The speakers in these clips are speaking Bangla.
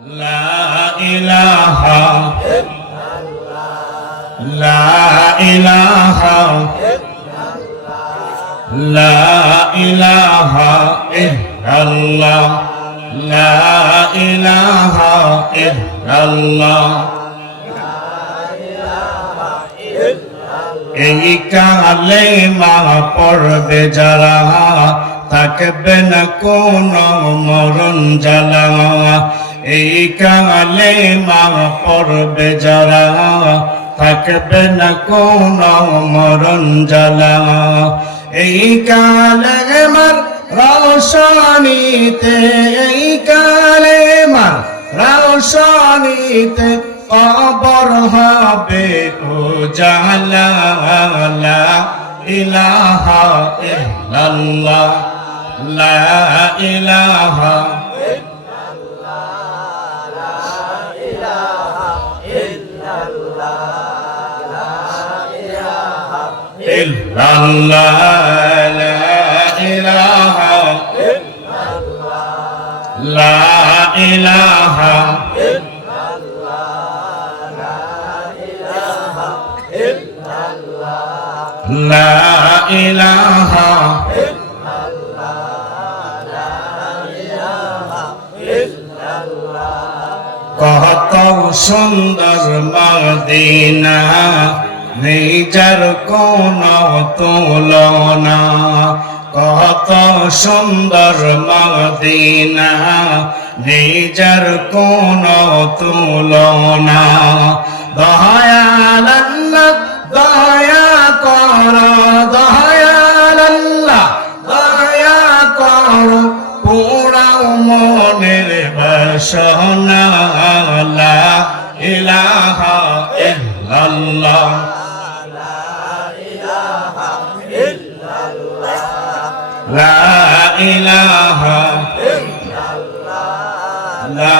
La ilaha La ilaha La ilaha illallah La ilaha illallah এই কালেমা পড়বে যারা থাকবে না কোনো মরণ জ্বালা এই কালেমা পড়বে যারা থাকবে না কোনো মরণ জ্বালা এই কালেমার রওশনীতে এই কালেমার রওশনীতে কবর হবে উজালা লা ইলাহা ইল্লাল্লাহ লা ইলাহা ইল্লাল্লাহ লা ইলাহা লা ইলাহা লা ইলাহা কত সুন্দর মদিনা নেই যার কোনো তুলনা কত সুন্দর মদিনা নেই যার কোনো তুলনা দয়াল আল্লাহ দয়া কর দয়াল আল্লাহ দয়া কর পুরাও মনের বাসনা লা ইলাহা ইল্লাল্লাহ লা ইলাহা লা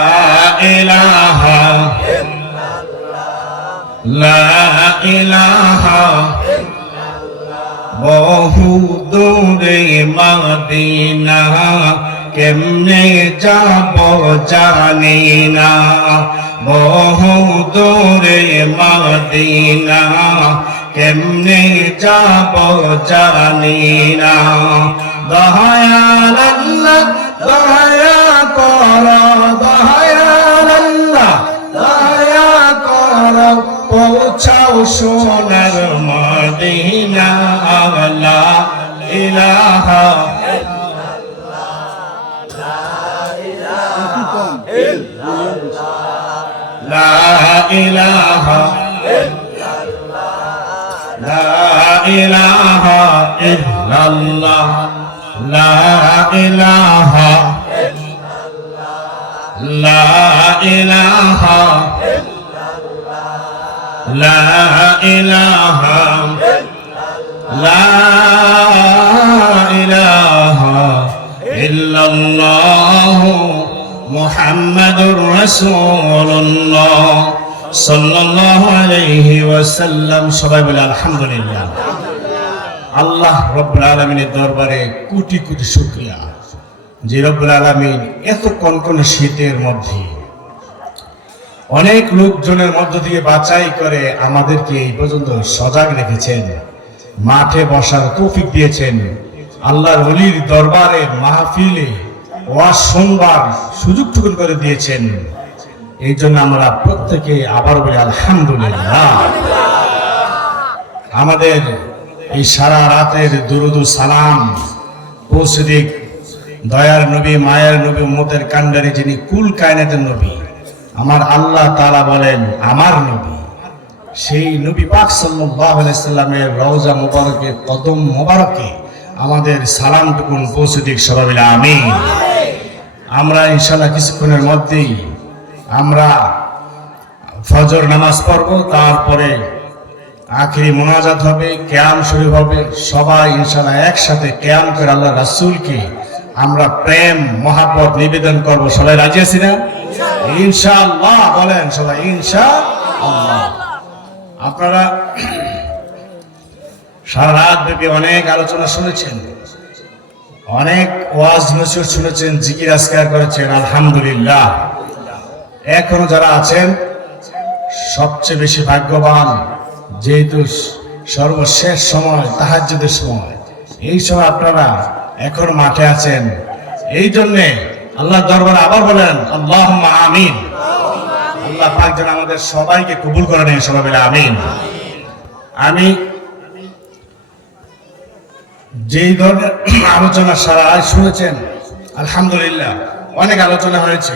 ইলাহা লা ইলাহা বহু দূরে মদিনা কেমনে যাব জানি না বহু দূরে মদিনা কেমনে যাব জানি না দয়াল আল্লাহ দয়া কর দয়াল আল্লাহ দয়া কর পৌঁছাও সোনার মদিনা লা ইলাহা লা ইলাহা লা ইলাহা ইল্লাল্লাহ লা ইলাহা লা ইলাহা লা ইলাহা লা ইলাহা ইল্লাল্লাহ মুহাম্মাদুর রাসূলুল্লাহ সাল্লাল্লাহু আলাইহি ওয়াসাল্লাম সবাই বলে আলহামদুলিল্লাহ আল্লাহ রাব্বুল আলামিনের দরবারে কোটি কোটি শুকরিয়া যে রব্বুল আলামিন এত কনকনে শীতের মধ্যে অনেক লোকজনের মধ্য থেকে বাছাই করে আমাদেরকে এই পর্যন্ত সজাগ রেখেছেন মাঠে বসার তৌফিক দিয়েছেন আল্লাহর ওলির দরবারে মাহফিলে ওয়াজ শুনবার সুযোগটুকু করে দিয়েছেন এই জন্য আমরা প্রত্যেকে আবার বলি আলহামদুলিল্লাহ আমাদের এই সারা রাতের দুরুদ ও সালাম পৌঁছে দিক দয়ার নবী মায়ের নবী উম্মতের কান্ডারি যিনি কুল কায়নাতের নবী আমার আল্লাহ তাআলা বলেন আমার নবী সেই নবী পাক সাল্লাল্লাহু আলাইহি সাল্লামের রওজা মুবারকে কদম মুবারকে আমাদের সালামটুকু পৌঁছে দিক সবাই মিলে আমিন আমরা ইনশাআল্লাহ কিছুক্ষণের মধ্যেই আমরা ফজর নামাজ পড়ব তারপরে আখিরি মোনাজাত হবে কিয়াম শুরু হবে সবাই ইনশাআল্লাহ একসাথে কিয়াম করে আল্লাহ রাসূলকে আমরা প্রেম মহব্বত নিবেদন করব সবাই রাজি আছি না ইনশাআল্লাহ বলেন সবাই ইনশাআল্লাহ আপনারা সারা রাত ব্যাপী অনেক আলোচনা শুনেছেন অনেক ওয়াজ নসিহত শুনেছেন জিকির আজকার করেছেন আলহামদুলিল্লাহ এখনো যারা আছেন সবচেয়ে বেশি ভাগ্যবান, যেহেতু সর্বশেষ সময় তাহাজ্জুদের সময়, এই সময় আপনারা এখন মাঠে আছেন। এই জন্যে আল্লাহ দরবারে আবার বলেন আল্লাহুম্মা আমিন। আল্লাহ পাক যেন আমাদের সবাইকে কবুল করে নেন, সবাই বলে আমিন। আমি যেই ধরনের আলোচনা সারা আজ শুনেছেন, আলহামদুলিল্লাহ অনেক আলোচনা হয়েছে,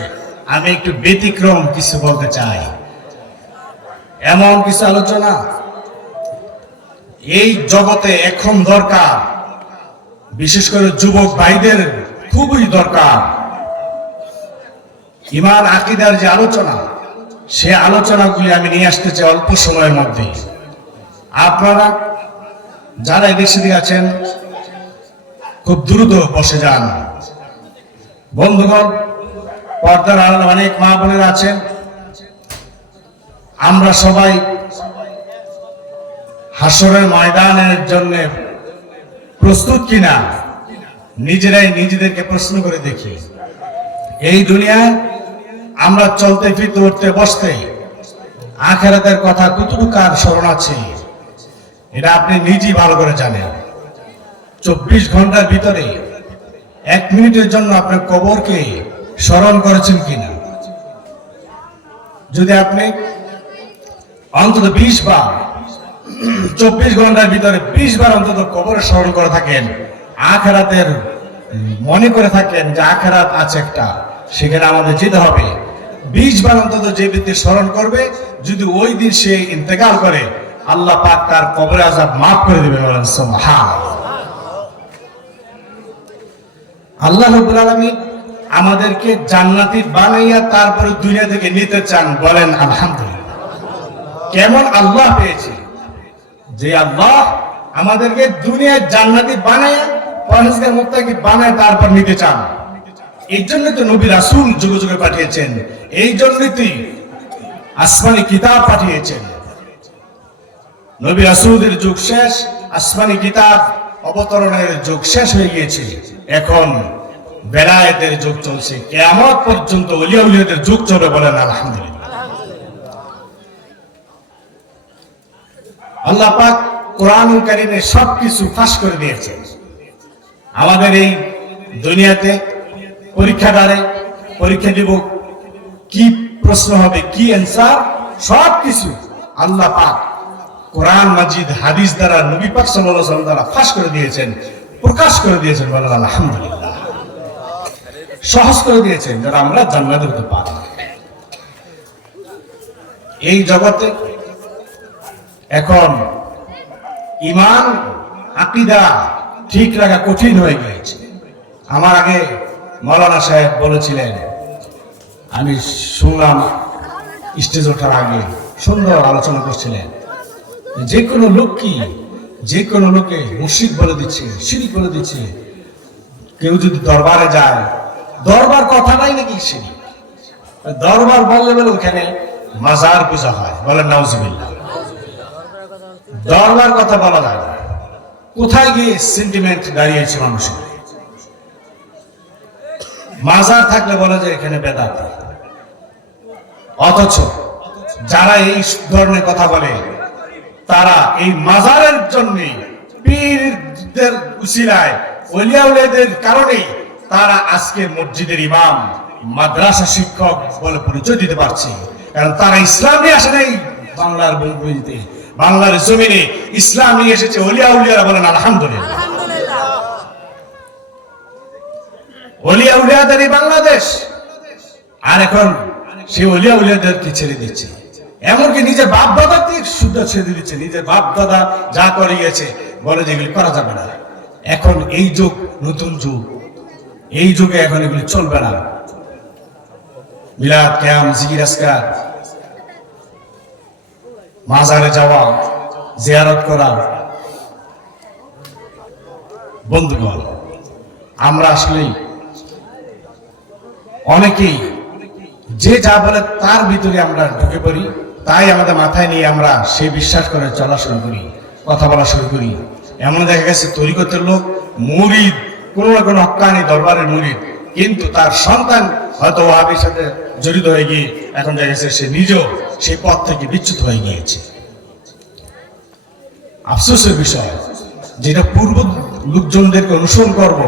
আমি একটু ব্যতিক্রম কিছু বলতে চাই। এমন কিছু আলোচনা এই জগতে এখন দরকার, বিশেষ করে যুবক ভাইদের খুবই দরকার। ঈমান আকীদার যে আলোচনা, সে আলোচনাগুলি আমি নিয়ে আসতে চাই অল্প সময়ের মধ্যে। আপনারা যারা এদেশে দিয়ে আছেন খুব দ্রুত বসে যান। বন্ধুগণ, পর্দার আড়ালে অনেক মা বোনেরা আছেন। আমরা সবাই হাসরের ময়দানের জন্য প্রস্তুত কিনা নিজেরাই নিজেদেরকে প্রশ্ন করে দেখি। এই দুনিয়ায় আমরা চলতে ফিরতে উঠতে বসতে আখিরাতের কথা কতটুকু আর স্মরণ আছে, এটা আপনি নিজেই ভালো করে জানেন। 24 ঘন্টার ভিতরে 1 মিনিটের জন্য আপনার কবরকে স্মরণ করেছেন কিনা? যদি আপনি অন্তত 20 বার 24 ঘন্টার ভিতরে 20 বার অন্তত কবরে স্মরণ করে থাকেন, আখিরাতের মনে করে থাকেন যে আখিরাত আছে একটা, সেখানে আমাদের যেতে হবে, 20 বার অন্তত যে ব্যক্তি স্মরণ করবে, যদি ওই দিন সে ইন্তেকাল করে, আল্লাহ পাক তার কবরে আযাব মাফ করে দেবে। বলেন সুবহানাল্লাহ। আল্লাহ রাব্বুল আলামিন আমাদেরকে জান্নাতি বানাইয়া তারপরে দুনিয়া থেকে নিতে চান। বলেন আলহামদুলিল্লাহ। কেমন আল্লাহ পেয়েছি, যে আল্লাহ আমাদেরকে দুনিয়ায় জান্নাতি বানাইয়া পরহেজগার মুত্তাকি বানায় তারপর নিতে চান। এই জন্য তো নবী রাসূল যুগে যুগে পাঠিয়েছেন, এই জন্যই তো আসমানি কিতাব পাঠিয়েছেন। নবী রাসূলের যুগ শেষ, আসমানি কিতাব অবতরণের যুগ শেষ হয়ে গিয়েছে, এখন বেলায়েতের যুগ চলছে, কিয়ামত পর্যন্ত ওলিয়া উলিয়াদের যুগ চলবে। বলেন আলহামদুলিল্লাহ। আল্লাহ পাক কোরআনুল কারীমে সবকিছু ফাঁস করে দিয়েছেন। আমাদের এই দুনিয়াতে পরীক্ষাগারে পরীক্ষা দিব, কি প্রশ্ন হবে, কি অ্যান্সার, সবকিছু আল্লাহ পাক কোরআন মাজিদ হাদিস দ্বারা, নবী পাক সাল্লাল্লাহু আলাইহি ওয়াসাল্লাম দ্বারা ফাঁস করে দিয়েছেন, প্রকাশ করে দিয়েছেন। বলেন আলহামদুলিল্লাহ। সহজ করে দিয়েছেন যারা আমরা জান্নাতে যেতে পারি। এই জগতে এখন ঈমান আকীদা ঠিক রাখা কঠিন হয়ে গিয়েছে। আমার আগে মাওলানা সাহেব বলেছিলেন, আমি শুনলাম স্টেজ ওঠার আগে সুন্দর আলোচনা করছিলেন, যে কোনো লোক কি যে কোনো লোকে মুশরিক বলে দিচ্ছে, শিরক বলে দিচ্ছে। কেউ যদি দরবারে যায়, দরবার কথাটাই নাকি শিরক। দরবার বললে বলে ওখানে মাজার পূজা হয়। বলেন নাউজুবিল্লাহ। দরবার কথা বলা যায় না, কোথায় গিয়ে সেন্টিমেন্ট দাঁড়িয়েছে মানুষের। মাজার থাকলে বলা যায় এখানে বেদাত। অথচ যারা এই ধরনের কথা বলে, তারা এই মাজারের জন্য, পীরদের উসিলায়, ওলিয়া উলিয়াদের কারণে তারা আজকে মসজিদের ইমাম, মাদ্রাসা শিক্ষক বলে পরিচয় দিতে পারছে। কারণ তারা ইসলাম নিয়ে আসে নাই বাংলার ভূমিতে, বাংলার জমিনে ইসলাম নিয়ে এসেছে ওলিয়া উলিয়ারা। বলেন আলহামদুলিল্লাহ। ওলিয়া উলিয়াদেরই বাংলাদেশ। আর এখন সেই ওলিয়া উলিয়াদেরকে ছেড়ে দিচ্ছে, এমনকি নিজের বাপ দাদাকে শুদ্ধ ছেড়ে দিচ্ছে। নিজের বাপ দাদা যা করে গেছে বলে যে এগুলি করা যাবে না। এখন এই যুগ নতুন যুগ, এই যুগে এখন এগুলি চলবে না। মিলাদ, কিয়াম, জিকির, আজকার, মাজারে যাওয়া, জিয়ারত করা। বন্ধুগণ, আমরা আসলে অনেকেই যে যা বলে তার ভিতরে আমরা ঢুকে পড়ি, তাই আমাদের মাথায় নিয়ে আমরা সেই বিশ্বাস করে চলা শুরু করি, কথা বলা শুরু করি। এমন দেখা গেছে তরিকতের লোক, মুরিদ, কোন না কোন হক্কানি দরবারের মুরিদ, কিন্তু তার সন্তান হয়তো ওয়াহাবির সাথে জড়িত হয়ে গিয়ে এখন দেখা গেছে সে নিজেও সেই পথ থেকে বিচ্যুত হয়ে গিয়েছে। আফসোসের বিষয়, যেটা পূর্ব লোকজনদেরকে অনুসরণ করব,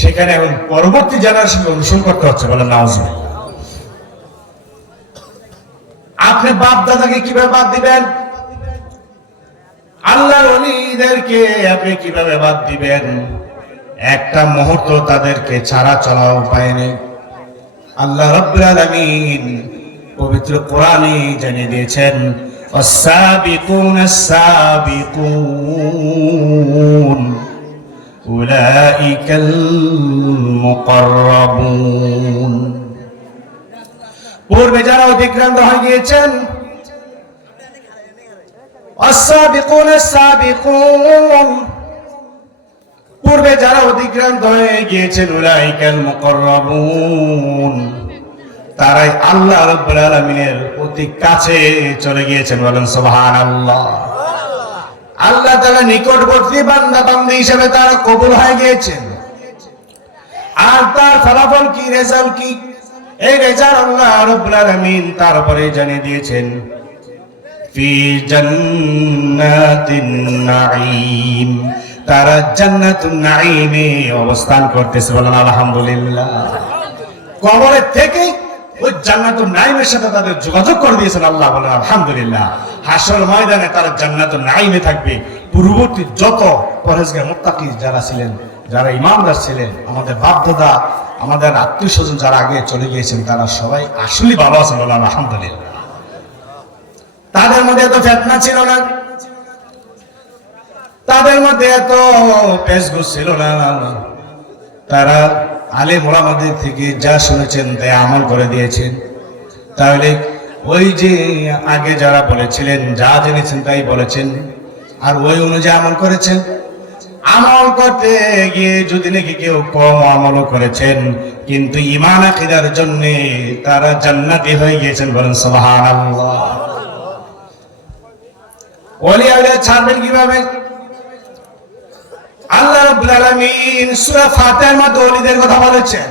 সেখানে এখন পরবর্তী জেনারেশনকে অনুসরণ করতে হচ্ছে। বলেন নাউজুবিল্লাহ। আপনি বাপ দাদাকে কিভাবে বাদ দিবেন? আল্লাহর ওলিদেরকে আপনি কিভাবে বাদ দিবেন? একটা মুহূর্ত তাদেরকে ছাড়া চলার উপায় নেই। আল্লাহ রাব্বুল আলামিন পবিত্র কোরআনে জানিয়ে দিয়েছেন, والسابقون السابقون أولئك المقربون। পূর্বে যারা অতিক্রান্ত হয়ে গিয়েছেন, السابقون السابقون, পূর্বে যারা অতিক্রান্ত হয়ে গিয়েছেন, উলাইকাল মুকাররাবুন, তারাই আল্লাহ রাব্বুল আলামিনের অতি কাছে চলে গিয়েছেন। বলেন সুবহানাল্লাহ। আল্লাহ তাআলা নিকটবর্তী বান্দা বান্দী হিসেবে তারা কবুল হয়ে গিয়েছেন। আর তার ফলাফল কি, রেজাল্ট কি? এই রেজাল্ট আল্লাহ রাব্বুল আলামিন তারপরে জানিয়ে দিয়েছেন, ফি জান্নাতিন নাঈম, তারা জান্নাতুন নাঈমে অবস্থান করতেছে। বলেন আলহামদুলিল্লাহ। কবরের থেকে ওই জান্নাতুন নাঈমের সাথে তাদের যোগাযোগ করে দিয়েছেন আল্লাহ। বলেন আলহামদুলিল্লাহ। হাসর ময়দানে তারা জান্নাতুন নাঈমে থাকবে। পূর্ববর্তী যত পরহেজগার মুত্তাকি যারা ছিলেন, যারা ইমানদার ছিলেন, আমাদের বাপ দাদা, আমাদের আত্মীয় স্বজন যারা আগে চলে গিয়েছেন, তারা সবাই আসলে ভালো আছেন। বলেন আলহামদুলিল্লাহ। তাদের মধ্যে এত ফিতনা ছিল না, তাদের মধ্যে এত পেশগুছ ছিল না। তারা আলেম ওলামাদের থেকে যা শুনেছেন তাই আমল করে দিয়েছেন। তাহলে ওই যে আগে যারা বলেছিলেন, যা জেনেছেন তাই বলেছেন, আর ওই অনুযায়ী আমল করেছেন। আমল করতে গিয়ে যদি নাকি কেউ কম আমলও করেছেন, কিন্তু ঈমান আকীদার জন্য তারা জান্নাতি হয়ে গিয়েছেন। বলেন সুবহানাল্লাহ। ওলি আউলিয়া ছাড়বেন কিভাবে? আল্লাহ রাব্বুল আলামিন সূরা ফাতিহার মধ্যে ওলিদের কথা বলেছেন।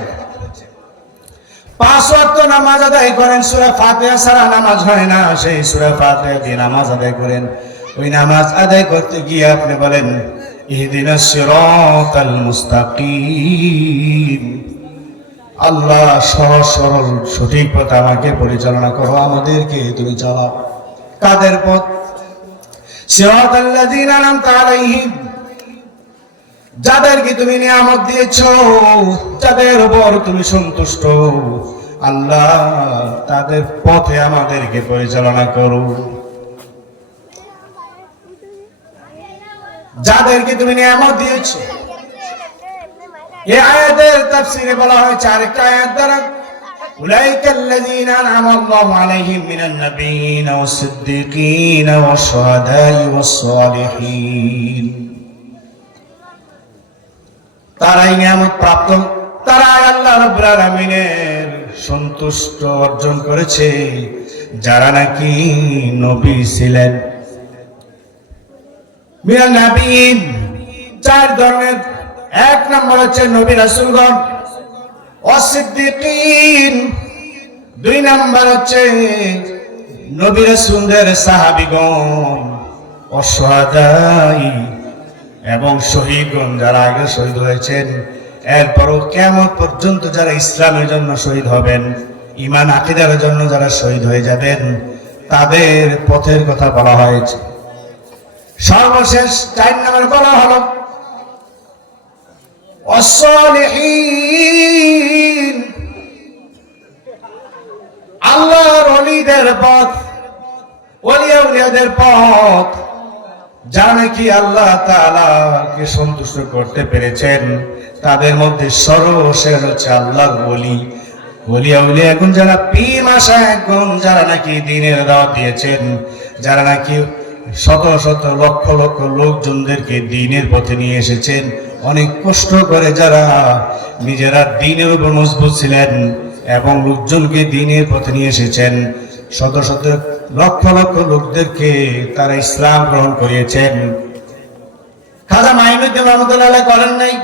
5 ওয়াক্ত নামাজ আদায় করেন, সূরা ফাতিহা ছাড়া নামাজ হয় না। সেই সূরা ফাতিহা দিয়ে নামাজ আদায় করেন। ওই নামাজ আদায় করতে গিয়ে আপনি বলেন, ইহদিনাস সিরাতাল মুস্তাকিম, আল্লাহ সহজ সরল সঠিক পথে আমাকে পরিচালনা করো, আমাদেরকে তুমি চালাও। কাদের পথ? সিরাতাল্লাযীনা আনআমতা আলাইহিম, যাদেরকে তুমি নিয়ামত দিয়েছো, যাদের উপর তুমি সন্তুষ্ট, আল্লাহ তাদের পথে আমাদেরকে পরিচালনা করো। যাদেরকে তুমি নিয়ামত দিয়েছো। এই আয়াতের তাফসীরে বলা হয়েছে আরেকটা আয়াত দ্বারা, উলাইকাল্লাযীনা আনআমা আল্লাহু আলাইহিম মিনান নাবিয়্যিনা ওয়াস-সিদ্দীকীনা ওয়াশ-শুহাদা'i ওয়াস-সালিহিন, তারাই নিয়ামত প্রাপ্ত, তারা আল্লাহ রাব্বুল আলামিনের সন্তুষ্ট অর্জন করেছে, যারা নাকি নবী ছিলেন। মিনান নাবিয়্যিন, 4 ধরনের। 1 নম্বর হচ্ছে নবী রাসূলগণ। ওয়াস-সিদ্দীকীন, 2 নম্বর হচ্ছে নবী রাসূলদের সাহাবীগণ। ওয়াশ-শুহাদা'i, এবং শহীদগণ, যারা আগে শহীদ হয়েছেন, এরপরও কিয়ামত পর্যন্ত যারা ইসলামের জন্য শহীদ হবেন, ঈমান আকীদার জন্য যারা শহীদ হয়ে যাবেন, তাদের পথের কথা বলা হয়েছে। সর্বশেষ 4 নম্বর বলা হলো ওয়াস-সালিহিন, আল্লাহর ওলিদের পথ, ওলি আউলিয়াদের পথ, যারা নাকি আল্লাহ তাআলাকে সন্তুষ্ট করতে পেরেছেন, তাদের মধ্যে সর্বশেষ হচ্ছে আল্লাহর ওলি। ওলি আউলিয়া এখন যারা পীর মাশায়েখগণ, যারা নাকি দ্বীনের দাওয়াত দিয়েছেন, যারা নাকি শত শত লক্ষ লক্ষ লোকজনদেরকে দ্বীনের পথে নিয়ে এসেছেন, অনেক কষ্ট করে যারা নিজেরা দ্বীনের উপর মজবুত ছিলেন এবং লোকজনকে দ্বীনের পথে নিয়ে এসেছেন, শত শত লক্ষ লক্ষ লোকদেরকে তারা ইসলাম গ্রহণ করিয়েছেন। খাজা মাইনুদ্দিন রহমতুল্লাহ আলাইহি করেন নাই?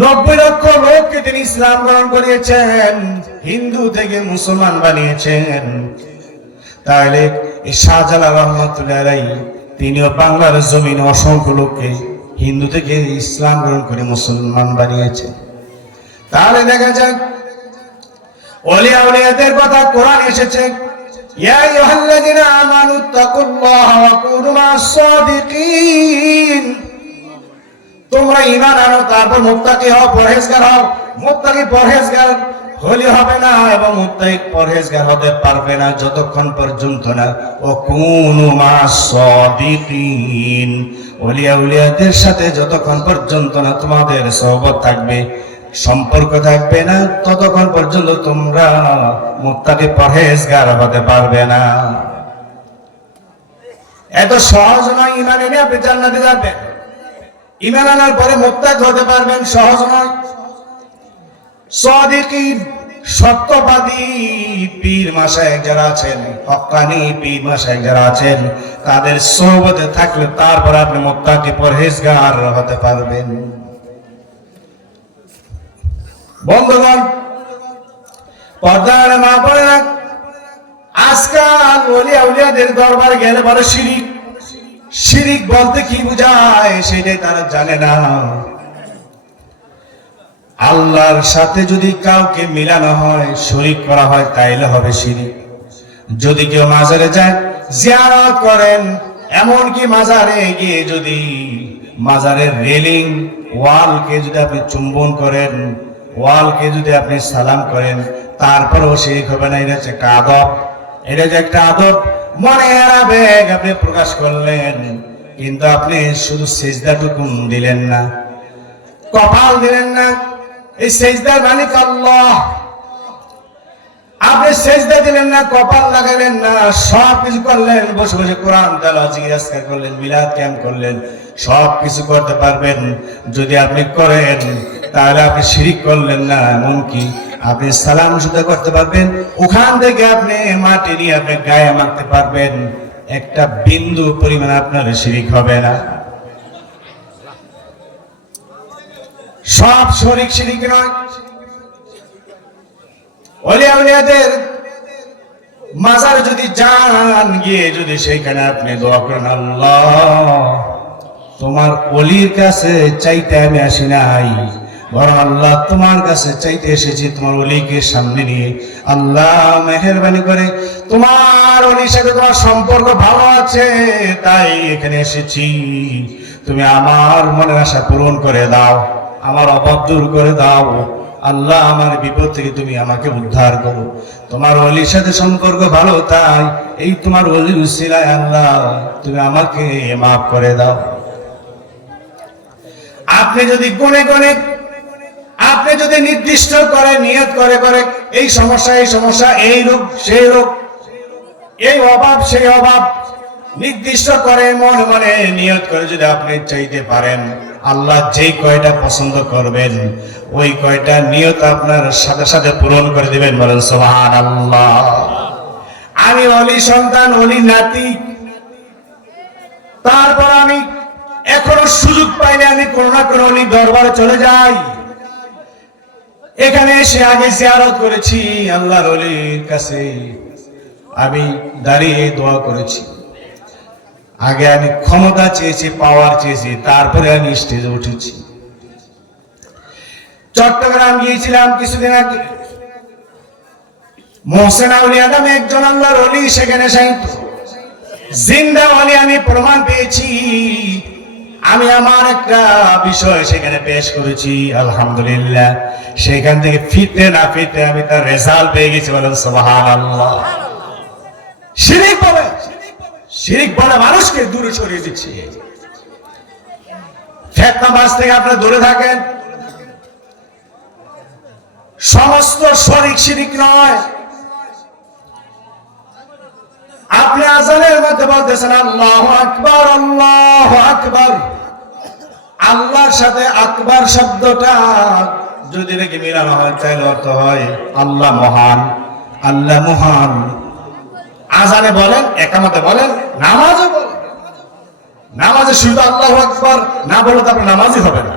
90 লক্ষ লোককে তিনি ইসলাম গ্রহণ করিয়েছেন, হিন্দু থেকে মুসলমান বানিয়েছেন। তাহলে এই শাহজালাল রহমতুল্লাহ আলাইহি তিনিও বাংলার জমিনে অসংখ্য লোককে হিন্দু থেকে ইসলাম গ্রহণ করে মুসলমান বানিয়েছেন। তাহলে দেখা যায় ওলিয়া উলিয়াদের কথা কোরআন এসেছে, ইয়া আইয়ুহাল্লাযীনা আমানু তাকুল্লাহা ওয়া কুনু মা'আস সাদিকিন। তোমরা ঈমান আনো, তারপর মুত্তাকি হও, পরহেজগার হও। মুত্তাকি পরহেজগার হলে হবে না, এবং মুত্তাকি পরহেজগার হতে পারবে না যতক্ষণ পর্যন্ত না ওয়া কুনু মা'আস সাদিকিন, ওলিয়া উলিয়াদের সাথে যতক্ষণ পর্যন্ত না তোমাদের সোহবত থাকবে, সম্পর্ক থাকবে না, ততক্ষণ পর্যন্ত তোমরা মুত্তাকি পরহেজগার হতে পারবে না। এত সহজ নয় ঈমান এনে আপনি জান্নাতে যাবেন। ঈমান আনার পরে মুত্তাকি হতে পারবেন, সহজ নয়। সাদিকিন, সত্যবাদী পীর মাশায়েখ যারা আছেন, হক্কানি পীর মাশায়েখ যারা আছেন, তাদের সোহবতে থাকলে তারপর আপনি মুত্তাকি পরহেজগার হতে পারবেন। বন্ধুগণ, পর্দার মা বোনেরা, আজকাল ওলিয়া উলিয়াদের দরবারে গেলে বলে শিরিক। শিরিক বলতে কি বোঝায় সেটাই তারা জানে না। আল্লাহর সাথে যদি কাউকে মিলানো হয়, শরীক করা হয়, তাইলে হবে শিরিক। যদি কেউ মাজারে যায়, জিয়ারত করেন, এমনকি মাজারে গিয়ে যদি মাজারের রেলিং ওয়ালকে যদি আপনি চুম্বন করেন, ওয়ালকে যদি আপনি সালাম করেন, তারপরেও শিরিক হবে না। এটা হচ্ছে একটা আদব, এটা যে একটা আদব, মনের আবেগ আপনি প্রকাশ করলেন, কিন্তু আপনি শুধু সিজদাটুকু দিলেন না, কপাল দিলেন না। এই সিজদার মালিক আল্লাহ, আপনি সিজদা দিলেন না, কপাল লাগাইলেন না, সব কিছু করলেন, বসে বসে কোরআন তেলাওয়াত জিজ্ঞাসা করলেন, মিলাদ ক্যাম্প করলেন, সব কিছু করতে পারবেন। যদি আপনি করেন তাহলে আপনি শিরিক করলেন না। এমনকি আপনি সালাম শুদ্ধ করতে পারবেন, ওখান থেকে আপনি মাটি নিয়ে আপনি গায়ে মাখতে পারবেন, একটা বিন্দু পরিমাণ আপনার শিরিক হবে না। সব শরিক শিরিক নয়। ওলিয়া উলিয়াদের মাজার যদি যান, গিয়ে যদি সেখানে আপনি দোয়া করেন, আল্লাহ তোমার ওলির কাছে চাইতে আমি আসি নাই, বরং আল্লাহ তোমার কাছে চাইতে এসেছি, তোমার ওলিকে সামনে নিয়ে। আল্লাহ মেহেরবানি করে তোমার ওলির সাথে তোমার সম্পর্ক ভালো আছে, তাই এখানে এসেছি। তুমি আমার মনের আশা পূরণ করে দাও, আমার অভাব দূর করে দাও। আল্লাহ আমার বিপদ থেকে তুমি আমাকে উদ্ধার করো। তোমার ওলির সাথে সম্পর্ক ভালো, তাই এই তোমার ওলির উসিলায় আল্লাহ তুমি আমাকে মাফ করে দাও। আপনি যদি গুনে গুনে, আপনি যদি নির্দিষ্ট করে নিয়ত করে করে এই সমস্যা, এই সমস্যা, এই রোগ, সেই রোগ, এই অভাব, সেই অভাব, নির্দিষ্ট করে মনে মনে নিয়ত করে যদি আপনি চাইতে পারেন, আল্লাহ যেই কয়টা পছন্দ করবেন ওই কয়টা নিয়ত আপনার সাথে সাথে পূরণ করে দিবেন। বলেন সুবহানাল্লাহ। আমি ওলি সন্তান, ওলি নাতি, তারপর আমি এখনো সুযোগ পাইলে আমি কোনো না কোনো ওলি দরবারে চলে যাই। এখানে এসে আগে জিয়ারত করেছি, আল্লাহর ওলির কাছে আমি দাঁড়িয়ে দোয়া করেছি। আগে আমি ক্ষমতা চেয়েছি, পাওয়ার চেয়েছি, তারপরে আমি স্টেজে উঠেছি। চট্টগ্রাম গিয়েছিলাম কিছুদিন আগে, মোহসেন আউলিয়া নামে একজন আল্লাহর ওলি সেখানে সাহিত্য জিন্দা ওলি আমি প্রমাণ পেয়েছি। আমি আমার একটা বিষয় সেখানে পেশ করেছি, আলহামদুলিল্লাহ সেখান থেকে ফিরতে না ফিরতে আমি তার রেজাল্ট পেয়ে গেছি। বলেন সুবহানাল্লাহ। শিরিক বলে, শিরিক বলে মানুষকে দূরে সরিয়ে দিচ্ছে। ফিতনাবাজ থেকে আপনি দূরে থাকেন। সমস্ত শরিক শিরিক নয়। আপনি আযানের মধ্যে বলতেছেন আল্লাহু আকবার, আল্লাহু আকবার, আল্লাহর সাথে আকবার শব্দটা যদি নাকি মিলানো হয় তাহলে অর্থ হয় আল্লাহ মহান, আল্লাহ মহান। আযানে বলেন, একামতে বলেন, নামাজে বলেন। নামাজে শুধু আল্লাহু আকবার না বলে তো আপনার নামাজই হবে না।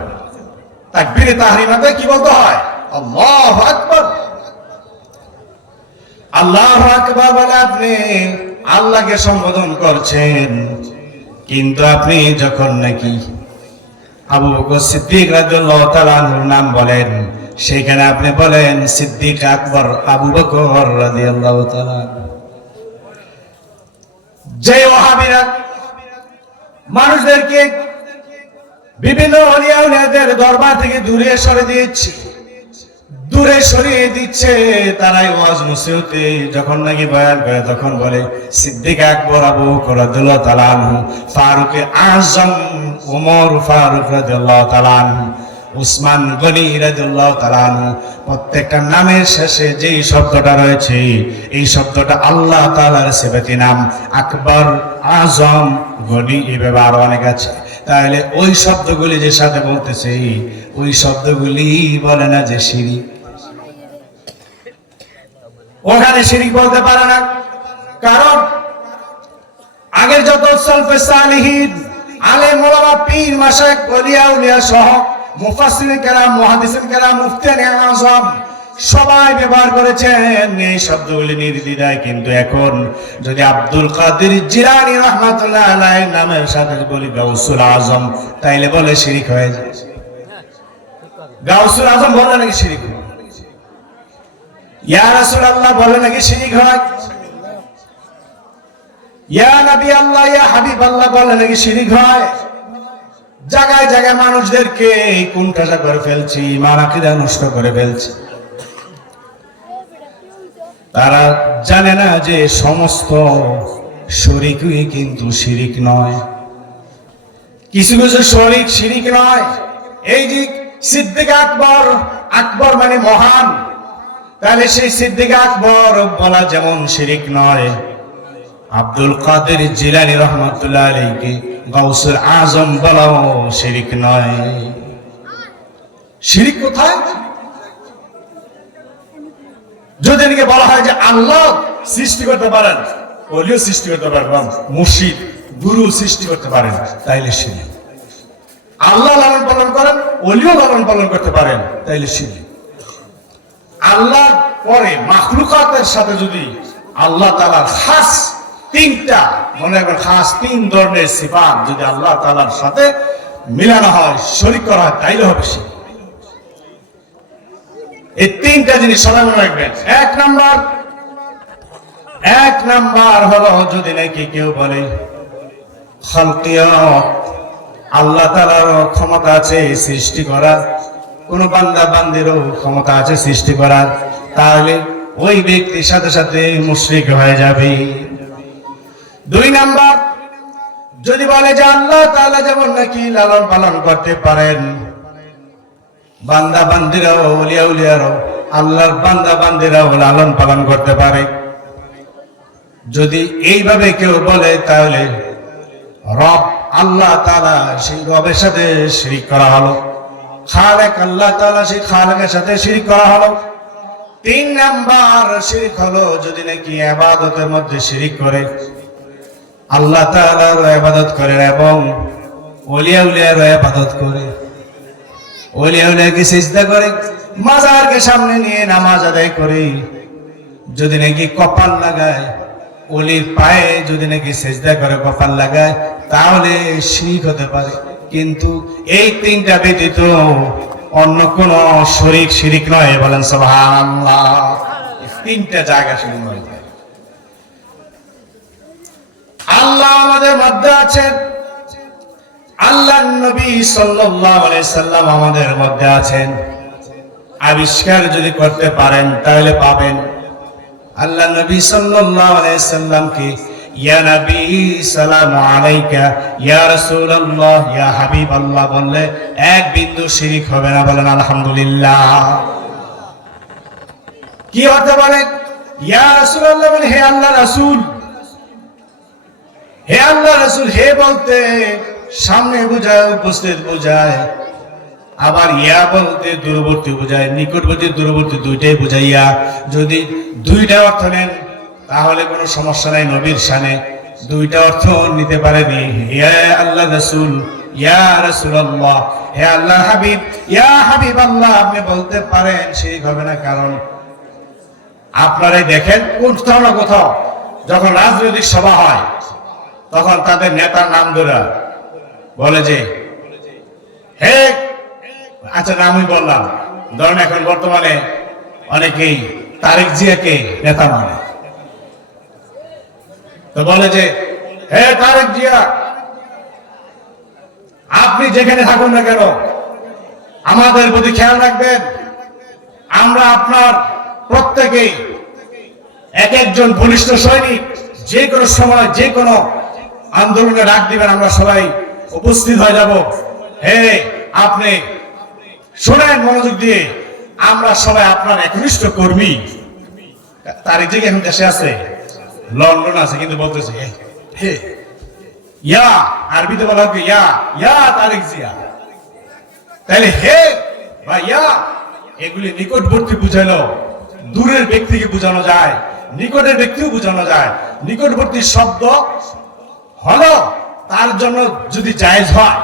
তাকবীরে তাহরিমাতে কি বলতে হয়? আল্লাহু আকবার। আল্লাহু আকবার বলে আপনি আল্লাহকে সম্বোধন করছেন, কিন্তু আপনি যখন নাকি আবু বকর সিদ্দিক রাদিয়াল্লাহু তাআলা আনহুর নাম বলেন, সেখানে আপনি বলেন সিদ্দিক আকবর আবু বকর রাদিয়াল্লাহু তাআলা। যে ওয়াহাবীরা মানুষদেরকে বিভিন্ন আউলিয়া উলিয়াদের দরবার থেকে দূরে সরিয়ে দিচ্ছে, তারাই ওয়াজ নসিহতে যখন নাকি বয়ান করে তখন বলে সিদ্দিক আকবর আবু বকর রাদিয়াল্লাহু তাআলা আনহু, ফারুক আযম ওমর ফারুক রাদিয়াল্লাহু তাআলা আনহু, উসমান গনি রাদিয়াল্লাহু তাআলা আনহু। প্রত্যেকটা নামের শেষে যেই শব্দটা রয়েছে, এই শব্দটা আল্লাহ তাআলার সিফাতি নাম। আকবর, আযম, গনি, এভাবে আরো অনেক আছে। তাহলে ওই শব্দগুলি যে সাথে বলতেছে, ওই শব্দগুলি বলে না যে শিরিক, ওখানে শিরিক বলতে পারে না। কারণ আগের যত সালফে সালিহিন, আলেম ওলামা, পীর মাশায়েখ, ওলিয়া উলিয়া সহ মুফাসসিরিন কেরাম, মুহাদ্দিসিন কেরাম, মুফতিয়ানে আযম সবাই ব্যবহার করেছেন এই শব্দগুলি নির্দ্বিধায়। কিন্তু এখন যদি আব্দুল কাদের জিলানী রাহমাতুল্লাহ আলাইহি নামের সাথে বলি গাউসুল আজম, তাইলে বলে শিরিক হয়ে যায়। গাউসুল আজম বলে নাকি শিরিক হয়? ইয়া রাসূলুল্লাহ বলে নাকি শিরিক হয়? ইয়া নবী আল্লাহ, ইয়া হাবিব আল্লাহ বলে নাকি শিরিক হয়? জায়গায় জায়গায় মানুষদেরকে কোণঠাসা করে ফেলছি, ঈমান আকীদা নষ্ট করে ফেলছি। তারা জানে না যে সমস্ত শরীকই কিন্তু শিরিক নয়, কিছু কিছু শরীক শিরিক নয়। এই যে সিদ্দিক আকবর, আকবর মানে মহান, তাহলে সেই সিদ্দিক আকবর বলা যেমন শিরিক নয়, আব্দুল কাদের জিলানী রাহমাতুল্লাহ আলাইহি গাউসুল আজম বলাও শিরিক নয়। শিরিক কোথায়? যদি এদিকে বলা হয় যে আল্লাহ সৃষ্টি করতে পারেন, ওলিও সৃষ্টি করতে পারেন, মুর্শিদ গুরু সৃষ্টি করতে পারেন, তাইলে শিরিক। আল্লাহ লালন পালন করেন, ওলিও লালন পালন করতে পারেন, তাইলে শিরিক। আল্লাহ পরে মাখলুকাতের সাথে যদি আল্লাহ তাআলার খাস তিনটা, মনে রাখবেন, খাস তিন ধরনের সিফাত যদি আল্লাহ তাআলার সাথে মিলানো হয়, শরীক করা হয়, তাইলে হবে শিরিক। এই তিনটা জিনিস সবাই মনে রাখবেন। এক নাম্বার হলো যদি নাকি কেউ বলে খালকিয়াত, আল্লাহ তাআলার ক্ষমতা আছে সৃষ্টি করার, কোন বান্দা বান্দিরও ক্ষমতা আছে সৃষ্টি করার, তাহলে ওই ব্যক্তির সাথে সাথে মুশরিক হয়ে যাবে। 2 নাম্বার, যদি বলে যে আল্লাহ তাআলা যেমন নাকি লালন পালন করতে পারেন, বান্দা বান্দিরাও, ওলিয়া উলিয়ারাও, আল্লাহর বান্দা বান্দিরাও লালন পালন করতে পারে, যদি এইভাবে কেউ বলে, তাহলে রব আল্লাহ তাআলা সেই রবের সাথে শিরিক করা হলো, খালেক আল্লাহ তাআলা সেই খালেকের সাথে শিরিক করা হলো। 3 নাম্বার শিরিক হলো যদি নাকি ইবাদতের মধ্যে শিরিক করে, আল্লাহ তাআলার ইবাদত করে এবং ওলিয়া উলিয়ার ইবাদত করে, ওলিয়া উলিয়াকে সিজদা করে, মাজারকে সামনে নিয়ে নামাজ আদায় করে, যদি নাকি কপাল লাগায়, ওলির পায়ে যদি নাকি সিজদা করে কপাল লাগায়, তাহলে শিরিক হতে পারে। কিন্তু এই 3টা ব্যতীত অন্য কোন শরীক শিরিক নয়। বলেন সুবহানাল্লাহ। 3টা জায়গা শুরু হয়। আল্লাহ আমাদের মধ্যে আছেন, আল্লাহর নবী সাল্লাল্লাহু আলাইহি সাল্লাম আমাদের মধ্যে আছেন। আবিষ্কার যদি করতে পারেন তাহলে পাবেন। আল্লাহ নবী সাল্লাল্লাহু আলাইহি সাল্লামকে ইয়া নবী সালামু আলাইকা, ইয়া রাসূলুল্লাহ, ইয়া হাবিবাল্লাহ বললে এক বিন্দু শিরিক হবে না। বলেন আলহামদুলিল্লাহ। কি হতে পারে? ইয়া রাসূলুল্লাহ মানে হে আল্লাহ রাসূল, হে আল্লাহ রাসূল, হে বলতে সামনে বোঝায়, উপস্থিত বোঝায়, আবার ইয়া বলতে দূরবর্তী বোঝায়, নিকটবর্তী দূরবর্তী দুইটাই বোঝাইয়া। যদি 2টা অর্থ নেন তাহলে কোনো সমস্যা নাই, নবীর শানে 2টা অর্থ নিতে পারেনি। ইয়া আল্লাহ রাসূল, ইয়া রাসূলুল্লাহ, হে আল্লাহর হাবিব, ইয়া হাবিবাল্লাহ, আপনি বলতে পারেন শিরক হবে না। কারণ আপনারাই দেখেন কোথাও না কোথাও যখন রাজনৈতিক সভা হয় তখন তাদের নেতার নাম ধরে বলে যে হে, আচ্ছা নামই বললাম, ধরেন এখন বর্তমানে অনেকেই তারেক জিয়াকে নেতা মানে, তো বলে যে হে তারেক জিয়া, আপনি যেখানে থাকুন না কেন আমাদের প্রতি খেয়াল রাখবেন। আমরা আপনার প্রত্যেকেই এক একজন বলিষ্ঠ সৈনিক, যে কোনো সময় যে কোনো আন্দোলনে ডাক দিবেন, আমরা সবাই উপস্থিত হয়ে যাব। হে আপনি শোনেন মনোযোগ দিয়ে, আমরা সবাই আপনার একনিষ্ঠ কর্মী। তারেক জিয়া এখন দেশে আছে, লন্ডন আছে, কিন্তু বলতেছে হে ইয়া, আরবিতে বলা হবে ইয়া, ইয়া তারেক জিয়া। তাহলে হে বা ইয়া এগুলি নিকটবর্তী বুঝাইলো, দূরের ব্যক্তিকে বোঝানো যায়, নিকটের ব্যক্তিও বোঝানো যায়। নিকটবর্তী শব্দ হলো তার জন্য যদি জায়েজ হয়,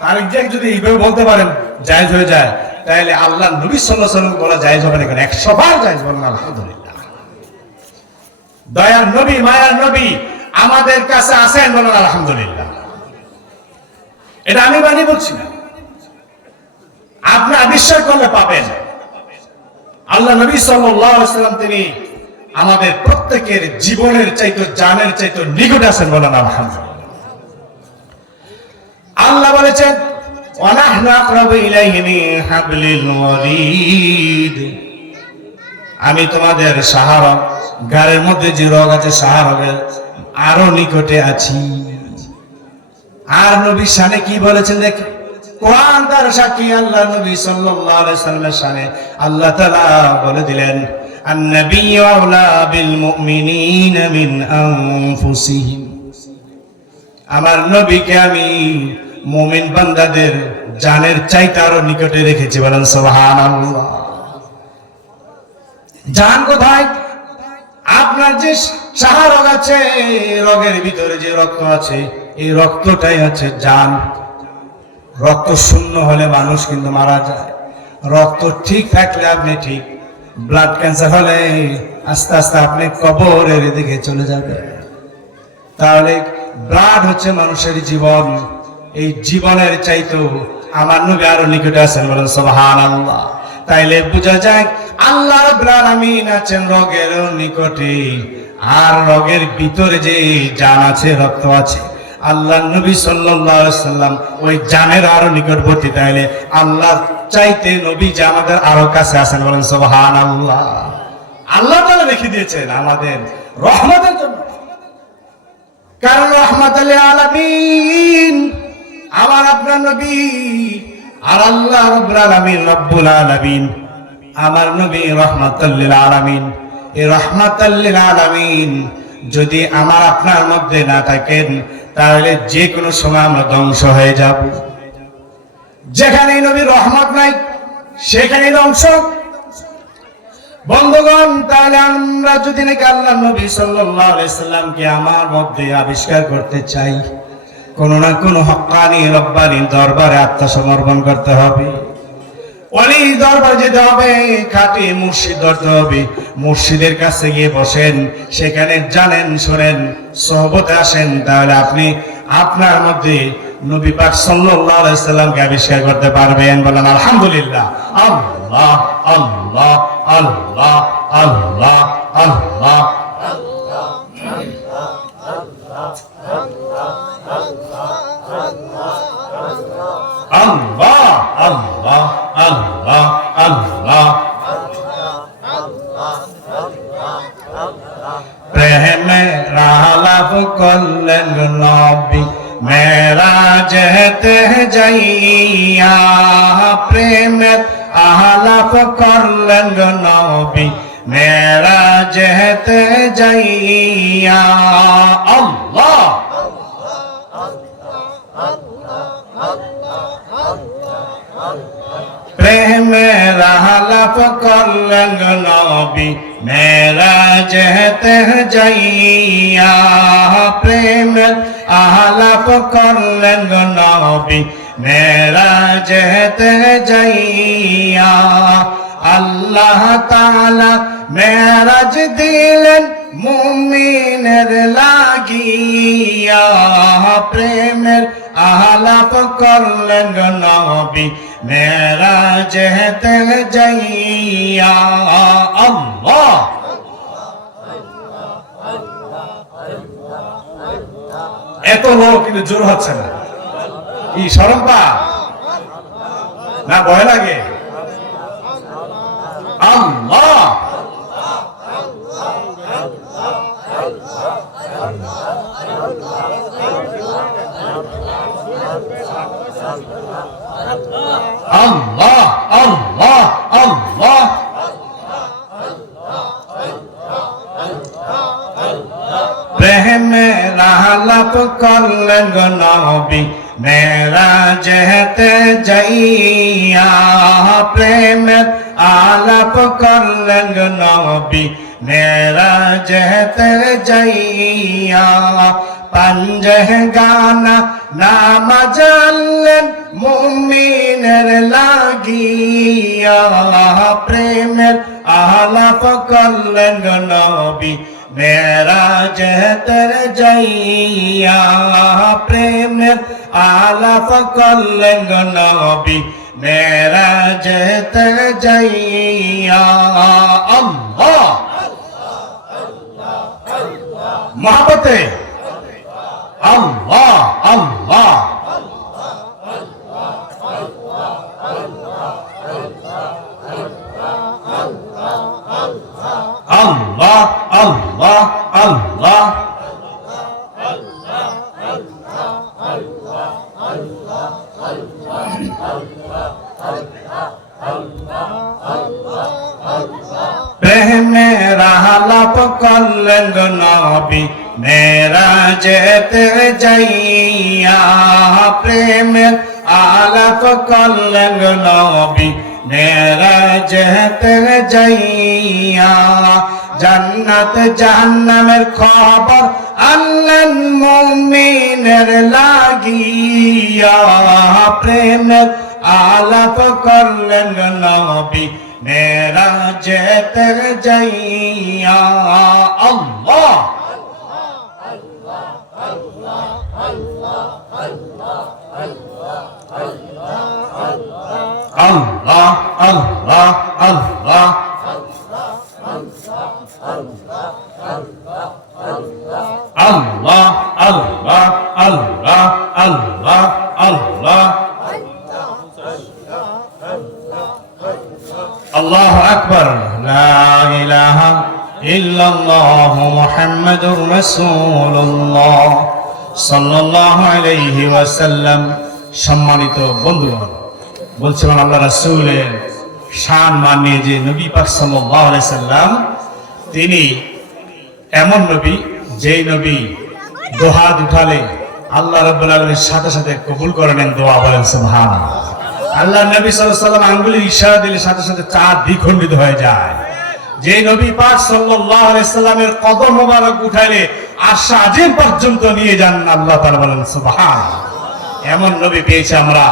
তারেক জিয়া যদি এইভাবে বলতে পারেন জায়েজ হয়ে যায়, তাহলে আল্লাহ নবী সাল্লাল্লাহু আলাইহি ওয়াসাল্লাম বলা জায়েজ হবে না কেন? 100 বার জায়েজ বলেন আলহামদুলিল্লাহ। দয়ার নবী, মায়ার নবী আমাদের কাছে আছেন, বলেন আলহামদুলিল্লাহ। এটা আমি বানিয়ে বলছি না, আপনি আবিষ্কার করলে পাবেন। আল্লাহ নবী সাল্লাল্লাহু আলাইহি ওয়াসাল্লাম তিনি আমাদের প্রত্যেকের জীবনের চাইতে, জানের চাইতে নিকটে আছেন, বলেন আলহামদুলিল্লাহ। আল্লাহ বলেছেন ওয়া নাহনু আকরাবু ইলাইহি মিন হাবলিল ওয়ারিদ, আমি তোমাদের সাহারক, গাড়ির মধ্যে যে রগ আছে সাহারকের আরো নিকটে আছি। আর নবী শানে কি বলেছেন দেখে, কোরআন তার সাক্ষী, আল্লাহ নবী সাল্লাল্লাহু আলাইহি সাল্লামের শানে আল্লাহ তাআলা বলে দিলেন আন-নাবিয়্যু আওলা বিল মুমিনিনা মিন আনফুসিহিম, আমার নবীকে আমি মুমিন বান্দাদের জানের চাইতে আরো নিকটে রেখেছি, বলেন সুবহানাল্লাহ। জান কোথায়? আপনার যে সাহা রগ আছে, রগের ভিতরে যে রক্ত আছে, এই রক্তটাই হচ্ছে জান। রক্ত শূন্য হলে মানুষ কিন্তু মারা যায়, রক্ত ঠিক থাকলে আপনি ঠিক। ব্লাড ক্যান্সার হলে আস্তে আস্তে আপনি কবরের দিকে চলে যাবে। তাহলে ব্লাড হচ্ছে মানুষের জীবন, এই জীবনের চাইতেও আমার নবী আরো নিকটে আছেন, বলেন সুবহানাল্লাহ। তাইলে বোঝা যায় আল্লাহ রাব্বুল আলামিন আছেন রগের নিকটে, আর রগের ভিতরে যে জান আছে, রক্ত আছে, আল্লাহ নবী সাল্লাল্লাহু আলাইহি সাল্লাম ওই জানের আরো নিকটবর্তী। তাইলে আল্লাহ চাইতে নবী যে আমাদের আরো কাছে আছেন, বলেন সুবহানাল্লাহ। আল্লাহ তাআলা রেখে দিয়েছেন আমাদের রহমতের জন্য, কারণ রাহমাতুল লিল আলামিন আমার আপনার নবী, আর আল্লাহ রাব্বুল আলামিন রব্বুল আলামিন আমার নবী রাহমাতুল লিল আলামিন। এই রাহমাতুল লিল আলামিন যদি আমার আপনার মধ্যে না থাকেন, তাহলে যে কোনো সময় আমরা ধ্বংস হয়ে যাব। যেখানে নবীর রহমত নাই সেখানে ধ্বংস। বন্ধুগণ, তাহলে আমরা যদি নাকি আল্লাহ নবী সাল্লাল্লাহু আলাইহি সাল্লামকে আমার মধ্যে আবিষ্কার করতে চাই, কোন না কোন হক্কানি রব্বানি দরবারে আত্মসমর্পণ করতে হবে, ওলি দরবার যেতে হবে, খাঁটি মুর্শিদ ধরতে হবে। মুর্শিদের কাছে গিয়ে বসেন, সেখানে জানেন, শোনেন, সোহবতে আসেন, তাহলে আপনি আপনার মধ্যে নবী পাক সাল্লাল্লাহু আলাইহি সাল্লামকে আবিষ্কার করতে পারবেন, বলেন আলহামদুলিল্লাহ। আল্লাহ আল্লাহ আল্লাহ আল্লাহ আল্লাহ আল্লাহ আল্লাহ আল্লাহ আল্লাহ। প্রেমে আলাপ করলেন নবী মেরাজেতে যাইয়া, প্রেমে আলাপ করলেন নবী মেরাজেতে যাইয়া। আল্লাহ প্রেমের আলাপ করলেন নবী মেরাজেতে যাইয়া প্রেমের আলাপ করলেন গো নবী মেরাজেতে যাইয়া আল্লাহ তাআলা মেরাজ দিলেন মুমিনের লাগিয়া প্রেমের আলাপ করলেন গো নবী মেরাজেতে যাইয়া আল্লাহ এত লোক কিন্তু জোর হচ্ছে না কি শরম পা না ভয় লাগে আল্লাহ আল্লাহ আল্লাহ আল্লাহ প্রেমের আলাপ করলেন গো নবী মেরাজেতে যাইয়া প্রেমের আলাপ করলেন গো নবী মেরাজেতে যাইয়া পাঞ্জে গানা নামাজ আনলেন মুমিনের লাগিয়া প্রেমের আলাপ করলেন গো নবী মেরাজেতে যাইয়া প্রেমের আলাপ করলেন গো নবী মেরাজেতে যাইয়া আল্লাহ মহব্বতে আল্লাহ আল্লাহ আল্লাহ আল্লাহ আল্লাহ প্রেমের আলাপ করলেন গো নবী মেরাজেতে যাইয়া প্রেমের আলাপ করলেন গো নবী মেরাজেতে যাইয়া জান্নাত জাহান্নামের খবর আনলেন মুমিনের লাগিয়া প্রেমের আলাপ করলেন গো নবী মেরাজেতে যাইয়া আল্লাহ আল্লাহ আল্লাহ আল্লাহ আল্লাহ আল্লাহ আল্লাহ আল্লাহ আল্লাহ আল্লাহু আকবার লা ইলাহা ইল্লাল্লাহ মুহাম্মাদুর রাসূলুল্লাহ সাল্লাল্লাহু আলাইহি ওয়াসাল্লাম। সম্মানিত বন্ধুগণ, বলছিলাম আল্লাহ রাসূলের শান মানিয়ে যে নবী পাক সাল্লাল্লাহু আলাইহি সাল্লাম তিনি এমন নবী যেই নবী দোহা উঠালে আল্লাহ রাব্বুল আলামিনের সাথে সাথে কবুল করে নেন দোয়া, বলেন সুবহানাল্লাহ। আল্লাহ নবী সাল্লাল্লাহু আলাইহি সাল্লাম আঙ্গুলের ইশারা দিলে সাথে সাথে চাঁদ দ্বিখণ্ডিত হয়ে যায়। যে নবী পাক সাল্লাল্লাহু আলাইহি সাল্লামের কদম মোবারক উঠাইলে আরশ আজিম পর্যন্ত নিয়ে যান আল্লাহ তাআলা, বলেন সুবহানাল্লাহ। এমন নবী পেয়েছি আমরা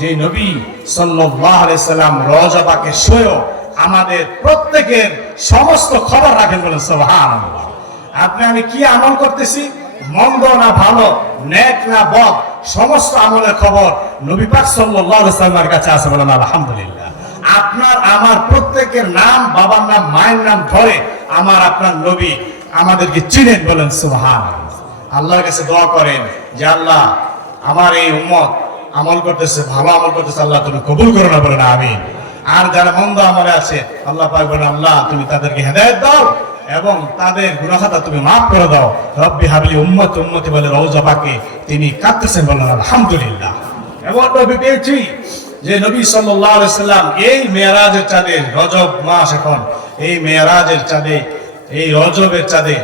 যে নবী সাল্লাল্লাহু আলাইহি সাল্লাম রওজা পাকে শুয়ে আমাদের প্রত্যেকের সমস্ত খবর রাখেন, বলেন সুবহানাল্লাহ। আপনি আমি কি আমল করতেছি, মন্দ না ভালো, নেক না বদ, সমস্ত আমলের খবর নবী পাক সাল্লাল্লাহু আলাইহি সাল্লামের কাছে আছে, বলেন আলহামদুলিল্লাহ। আপনার আমার প্রত্যেকের নাম, বাবার নাম, মায়ের নাম ধরে আমার আপনার নবী আমাদেরকে চিনেন, বলেন সুবহানাল্লাহ। আল্লাহর কাছে দোয়া করেন যে আল্লাহ আমার এই উম্মত আমল করতেছে, ভালো আমল করতেছে, আল্লাহ তুমি কবুল করো না, বলেন আমিন। আর যারা মন্দ আমলে আছে আল্লাহ পাক বলেন আল্লাহ তুমি তাদেরকে হেদায়েত দাও এবং তাদের গুনাহ খাতা তুমি মাফ করে দাও। রব্বি হাবলি উম্মত উম্মতি বলে রওজা পাকে তিনি কাঁদতেছেন, বলেন আলহামদুলিল্লাহ। এবং নবী পেয়েছি যে নবী সাল্লাল্লাহু আলাইহি সাল্লাম এই মেরাজের চাঁদে, রজব মাস এখন, এই মেরাজের চাঁদে, এই রজবের চাঁদে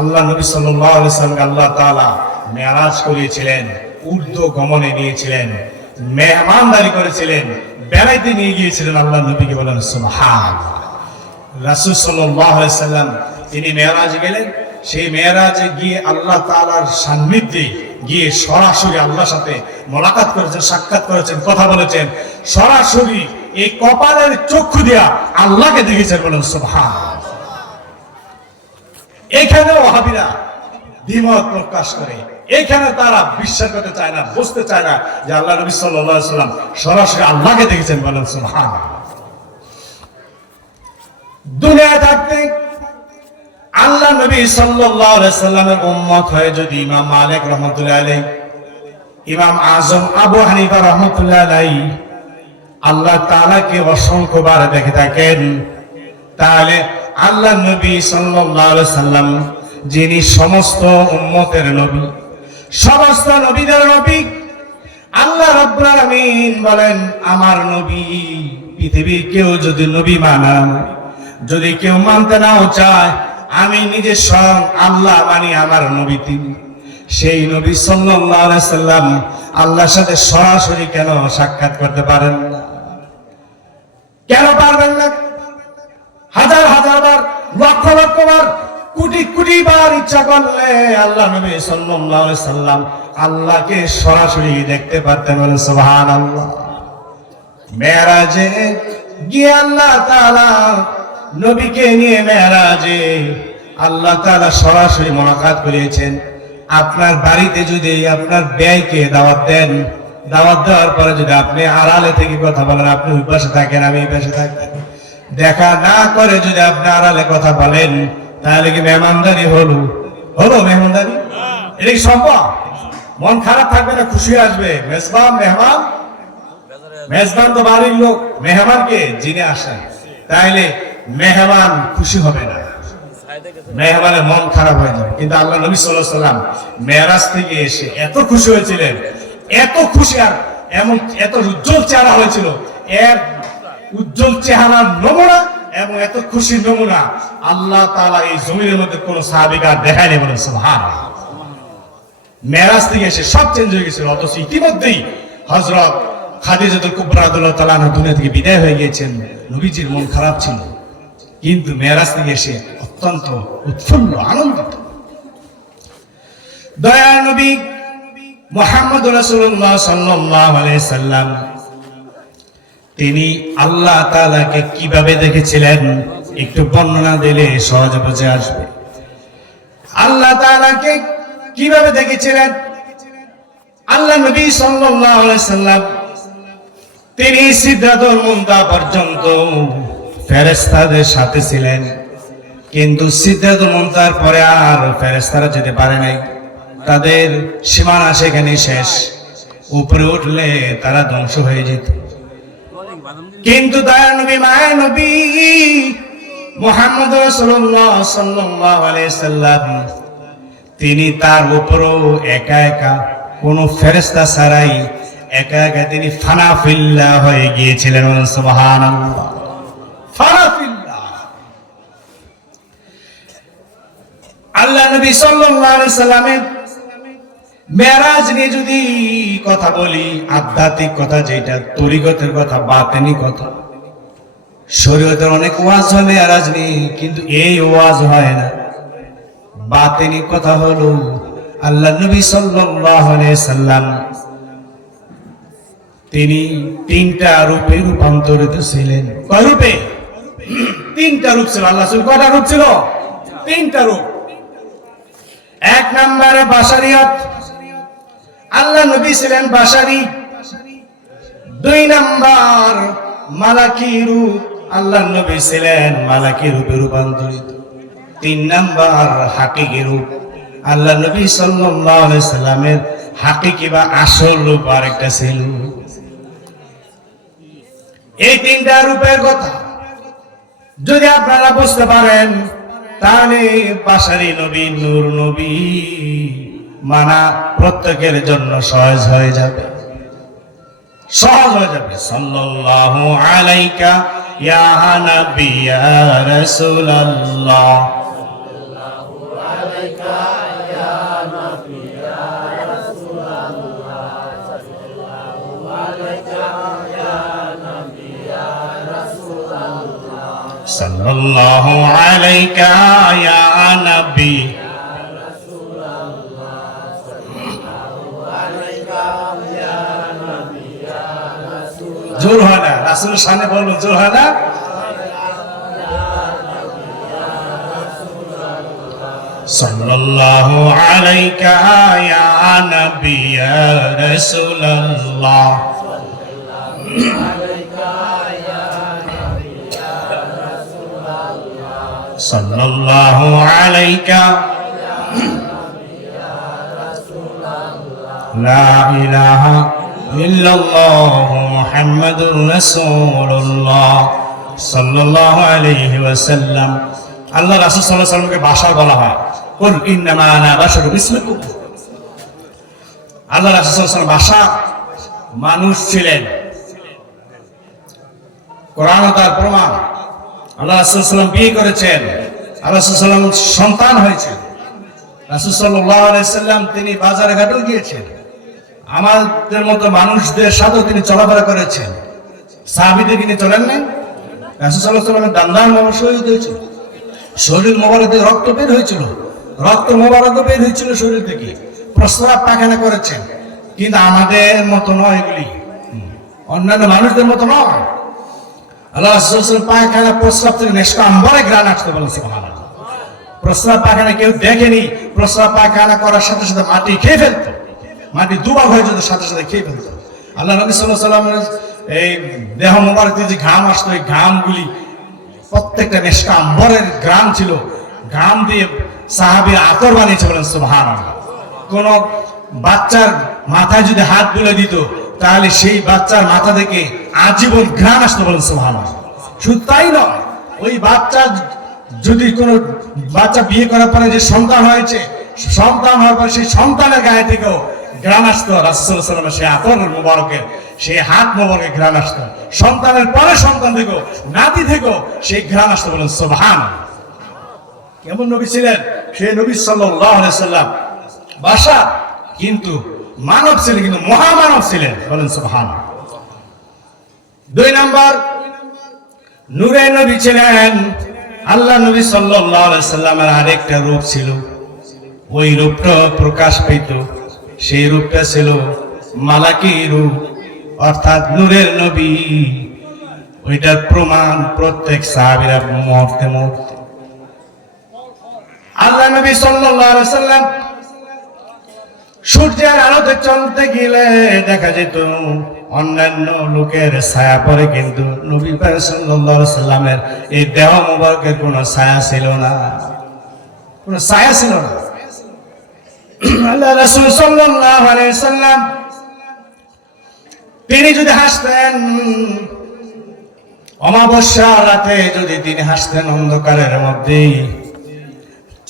আল্লাহ নবী সাল্লাল্লাহু আলাইহি সাল্লাম আল্লাহ তাআলা মেরাজ করিয়েছিলেন, ঊর্ধ্ব গমনে নিয়েছিলেন, মেহমানদারি করেছিলেন, বেড়াইতে নিয়ে গিয়েছিলেন আল্লাহ নবীকে, বলেন সুবহানাল্লাহ। রাসূল সাল্লাল্লাহু আলাইহি সাল্লাম তিনি মেরাজ গেলেন। সেই মেরাজে গিয়ে আল্লাহ তাআলার সান্নিধ্যে গিয়ে সরাসরি আল্লাহর সাথে মোলাকাত করেছেন, সাক্ষাৎ করেছেন, কথা বলেছেন। সরাসরি এই কপালের চক্ষু দিয়া আল্লাহকে দেখেছেন, বলেন সুবহানাল্লাহ। এখানে ওয়াহাবীরা দ্বিমত প্রকাশ করে, এখানে তারা বিশ্বাস করতে চায় না, বুঝতে চায় না যে আল্লাহ নবী সাল্লাল্লাহু আলাইহি সাল্লাম সরাসরি আল্লাহকে দেখেছেন, বলেন সুবহানাল্লাহ। দুনিয়ায় থাকতে আল্লাহ নবী সাল্লাল্লাহু আলাইহি সাল্লামের উম্মত হয়ে যদি ইমাম মালিক রাহমাতুল্লাহ আলাইহি, ইমাম আজম আবু হানিফা রাহমাতুল্লাহ আলাইহি আল্লাহ তাআলাকে অসংখ্যবার দেখে থাকেন, তাহলে আল্লাহ নবী সাল্লাল্লাহু আলাইহি সাল্লাম যিনি সমস্ত উম্মতের নবী, সমস্ত নবীদের নবী, আল্লাহ রাব্বুল আলামিন বলেন আমার নবী, পৃথিবীর কেউ যদি নবী মানান, যদি কেউ মানতে নাও চায়, আমি নিজে স্বয়ং আল্লাহ মানি আমার নবী তিনি। সেই নবী সাল্লাল্লাহু আলাইহি সাল্লাম আল্লাহর সাথে সরাসরি কেন সাক্ষাৎ করতে পারেন না? কেন পারবেন না? হাজার হাজার বার, লক্ষ লক্ষ বার, কোটি কোটি বার ইচ্ছা করলে আল্লাহ নবী সাল্লাল্লাহু আলাইহি সাল্লাম আল্লাহকে সরাসরি দেখতে পারতেন, বলেন সুবহানাল্লাহ। মেরাজে গিয়ে আল্লাহ তাআলা নবীকে নিয়ে মেরাজে আল্লাহ তাআলা সরাসরি মোলাকাত করিয়েছেন। আপনার বাড়িতে যদি আপনার ব্যয়কে দাওয়াত দেন, দাওয়াত দেওয়ার পরে যদি আপনি আড়ালে থেকে কথা বলেন, আপনি ওই পাশে থাকেন, আমি এই পাশে থাকেন, দেখা না করে যদি আপনি আড়ালে কথা বলেন, তাহলে কি মেহমানদারি হলো? মেহমানদারি? এটা কি সম্ভব? মন খারাপ থাকবে না খুশি আসবে? মেজবান মেহমান, মেজবান তো বাড়ির লোক, মেহমানকে যিনি আসেন, তাইলে মেহমান খুশি হবে না, মেহমানের মন খারাপ হয়ে যাবে। কিন্তু আল্লাহ নবী সাল্লাল্লাহু আলাইহি সাল্লাম মেরাজ থেকে এসে এত খুশি হয়েছিলেন, এত খুশি, আর এমন এত উজ্জ্বল চেহারা হয়েছিল, এর উজ্জ্বল চেহারার নমুনা এবং এত খুশির নমুনা আল্লাহ তাআলা এই জমিনের মধ্যে কোন সাহাবীকে আর দেখায়নি, বলেন সুবহানাল্লাহ। মেরাজ থেকে এসে সব চেঞ্জ হয়ে গেছিল, অথচ ইতিমধ্যেই হযরত খাদিজাতুল কুবরা রাদিয়াল্লাহু তাআলা আনহা দুনিয়া থেকে বিদায় হয়ে গিয়েছেন। নবীজির মন খারাপ ছিল, কিন্তু মেরাজ থেকে এসে অত্যন্ত উৎফুল্ল, আনন্দিত। দয়ার নবী মুহাম্মদুর রাসূলুল্লাহ সাল্লাল্লাহু আলাইহি সাল্লাম তিনি আল্লাহ তাআলাকে কিভাবে দেখেছিলেন একটু বর্ণনা দিলে সহজে বুঝে আসবে। আল্লাহ তাআলাকে কিভাবে দেখেছিলেন? আল্লাহ নবী সাল্লাল্লাহু আলাইহি সাল্লাম তিনি সিদরাতুল মুনতাহা পর্যন্ত ফেরেশতাদের সাথে ছিলেন, কিন্তু সিদরাতুল মুনতাহার পরে আর ফেরেশতারা যেতে পারে নাই, তাদের সীমানা সেখানে শেষ, উপরে উঠলে তারা ধ্বংস হয়ে যেত। কিন্তু দয়ার নবী, মায়ের নবী মুহাম্মদ রাসূলুল্লাহ সাল্লাল্লাহু আলাইহি সাল্লাম তিনি তার উপরও একা একা, কোনো ফেরেশতা ছাড়াই একা একা তিনি ফানা ফিল্লাহ হয়ে গিয়েছিলেন, সুবহানাল্লাহ। ফানা ফিল্লাহ। আল্লাহ নবী সাল্লাল্লাহু আলাইহি সাল্লামের মেরাজ নিয়ে যদি কথা বলি, আধ্যাত্মিক কথা, যেটা তরিকতের কথা, বাতেনি কথা, শরীয়তের অনেক ওয়াজ হয় মেরাজ নিয়ে, কিন্তু এই ওয়াজ হয় না। বাতেনি কথা হলো আল্লাহ নবী সাল্লাল্লাহু আলাইহি সাল্লাম তিনি তিনটা রূপে রূপান্তরিত ছিলেন। কয় রূপে? তিনটা রূপ ছিল। আল্লাহ রাসূল কয়টা রূপ ছিল? তিনটা রূপ। এক নম্বরে বাশারিয়ত, আল্লাহ নবী ছিলেন বাশারি। দুই নাম্বার মালাকি রূপ, আল্লাহ নবী ছিলেন মালাকি রূপে রূপান্তরিত। তিন নাম্বার হাকিকি রূপ, আল্লাহ নবী সাল্লাল্লাহু আলাইহি সাল্লামের হাকিকি বা আসল রূপ আরেকটা ছিল। এই তিনটা রূপের কথা যদি আপনারা বুঝতে পারেন, তাহলে বাশারি নবী, নূর নবী মানা প্রত্যেকের জন্য সহজ হয়ে যাবে, সহজ হয়ে যাবে। সাল্লাল্লাহু আলাইকা ইয়া নবী ইয়া রাসূলুল্লাহ, সাল্লাল্লাহু আলাইকা ইয়া নবী ইয়া রাসূলুল্লাহ, সাল্লাল্লাহু আলাইকা ইয়া নবী ইয়া রাসূলুল্লাহ, সাল্লাল্লাহু আলাইকা ইয়া নবী জোর হয় না, রাসূলের সামনে বলবেন, জোর হয় না। সাল্লাল্লাহু আলাইকা ইয়া নবী ইয়া রাসূলুল্লাহ সাল্লাল্লাহু আলাইকা লা ইলাহা ইল্লাল্লাহ মুহাম্মাদুর রাসূলুল্লাহ সাল্লাল্লাহু আলাইহি ওয়াসাল্লাম। আল্লাহ রাসূল সাল্লাল্লাহু আলাইহি ওয়াসাল্লামকে বাশার বলা হয়, কুল ইন্নামা আনা বাশারুম মিসলুকুম। আল্লাহ রাসূল সাল্লাল্লাহু আলাইহি ওয়াসাল্লাম বাশার মানুষ ছিলেন, কোরআন তার প্রমাণ। আল্লাহ রাসূল সাল্লাল্লাহু আলাইহি ওয়াসাল্লাম বিয়ে করেছেন, আল্লাহ রাসূল সাল্লাল্লাহু আলাইহি ওয়াসাল্লাম সন্তান হয়েছে। রাসূল সাল্লাল্লাহু আলাইহি ওয়াসাল্লাম তিনি বাজারে ঘাটেও গিয়েছেন, আমাদের মতো মানুষদের সাথেও তিনি চলাফেরা করেছেন। সাহাবীদের নিয়ে চলেন নাই? রাসূল সাল্লাল্লাহু আলাইহি ওয়াসাল্লামের দান্দার মোবারক শহীদ হয়েছিল, শরীর মোবারক থেকে রক্ত বের হয়েছিল, রক্ত মোবারক বের হয়েছিল শরীর থেকে, প্রস্রাব পায়খানা করেছেন। কিন্তু আমাদের মতো নয়, এগুলি অন্যান্য মানুষদের মতো নয়। আল্লাহ রাসূল সাল্লাল্লাহু আলাইহি ওয়াসাল্লাম পায়খানা প্রস্রাব থেকে নেশকা আম্বরে ঘ্রাণ আসতে বলেন, সুবহানাল্লাহ। প্রস্রাব পায়খানা কেউ দেখেনি, প্রস্রাব পায়খানা করার সাথে সাথে মাটি খেয়ে ফেলতো, মাটি দুবার হয়ে যেত, সাথে সাথে খেয়ে ফেলতো। আল্লাহ নবী সাল্লাল্লাহু আলাইহি ওয়াসাল্লামের এই দেহ মোবারক থেকে যে ঘাম আসতো, এই ঘামগুলি প্রত্যেকটা নেশকা আম্বরের ঘ্রাণ ছিল। ঘাম দিয়ে সাহাবীরা আতর বানিয়েছে, বলেন সুবহানাল্লাহ। কোন বাচ্চার মাথায় যদি হাত বুলে দিত, তাহলে সেই বাচ্চার মাথা থেকে আজীবন ঘ্রাণ আসতো, বলেন সুবহানাল্লাহ। শুধু তাই নয়, ওই বাচ্চা যদি কোনো বাচ্চা বিয়ে করার পরে যে সন্তান হয়েছে, সন্তান হওয়ার পরে সেই সন্তানের গায়ে থেকেও ঘ্রাণ আসতো। রাসূল সাল্লাল্লাহু আলাইহি ওয়াসাল্লামের সেই আতর মোবারকের, সেই হাত মোবারকের ঘ্রাণ আসতো। সন্তানের পরে সন্তান থেকেও, নাতি থেকেও সেই ঘ্রাণ আসতো, বলেন সুবহানাল্লাহ। কেমন নবী ছিলেন সেই নবী সাল্লাল্লাহু আলাইহি ওয়াসাল্লাম? বাশার, কিন্তু মানব ছিলেন, কিন্তু মহামানব ছিলেন, বলেন সুবহানাল্লাহ। 2 নাম্বার, নূরের নবী ছিলেন। আল্লাহ নবী সাল্লাল্লাহু আলাইহি ওয়াসাল্লামের আরেকটা রূপ ছিল, ওই রূপটা প্রকাশ পেত, সেই রূপটা ছিল মালাকি রূপ, অর্থাৎ নূরের নবী। ওইটার প্রমাণ প্রত্যেক সাহাবীরা মুহূর্তে মুহূর্তে। আল্লাহ নবী সাল্লাল্লাহু আলাইহি ওয়াসাল্লাম সূর্যের আলোতে চলতে গেলে দেখা যেত অন্যান্য লোকের ছায়া পড়ে, কিন্তু নবী পাক সাল্লাল্লাহু আলাইহি ওয়াসাল্লামের এই দেহ মোবারকের কোনো ছায়া ছিল না, কোনো ছায়া ছিল না। আল্লাহ রাসূল সাল্লাল্লাহু আলাইহি ওয়াসাল্লাম তিনি যদি হাসতেন, অমাবস্যা রাতে যদি তিনি হাসতেন, অন্ধকারের মধ্যে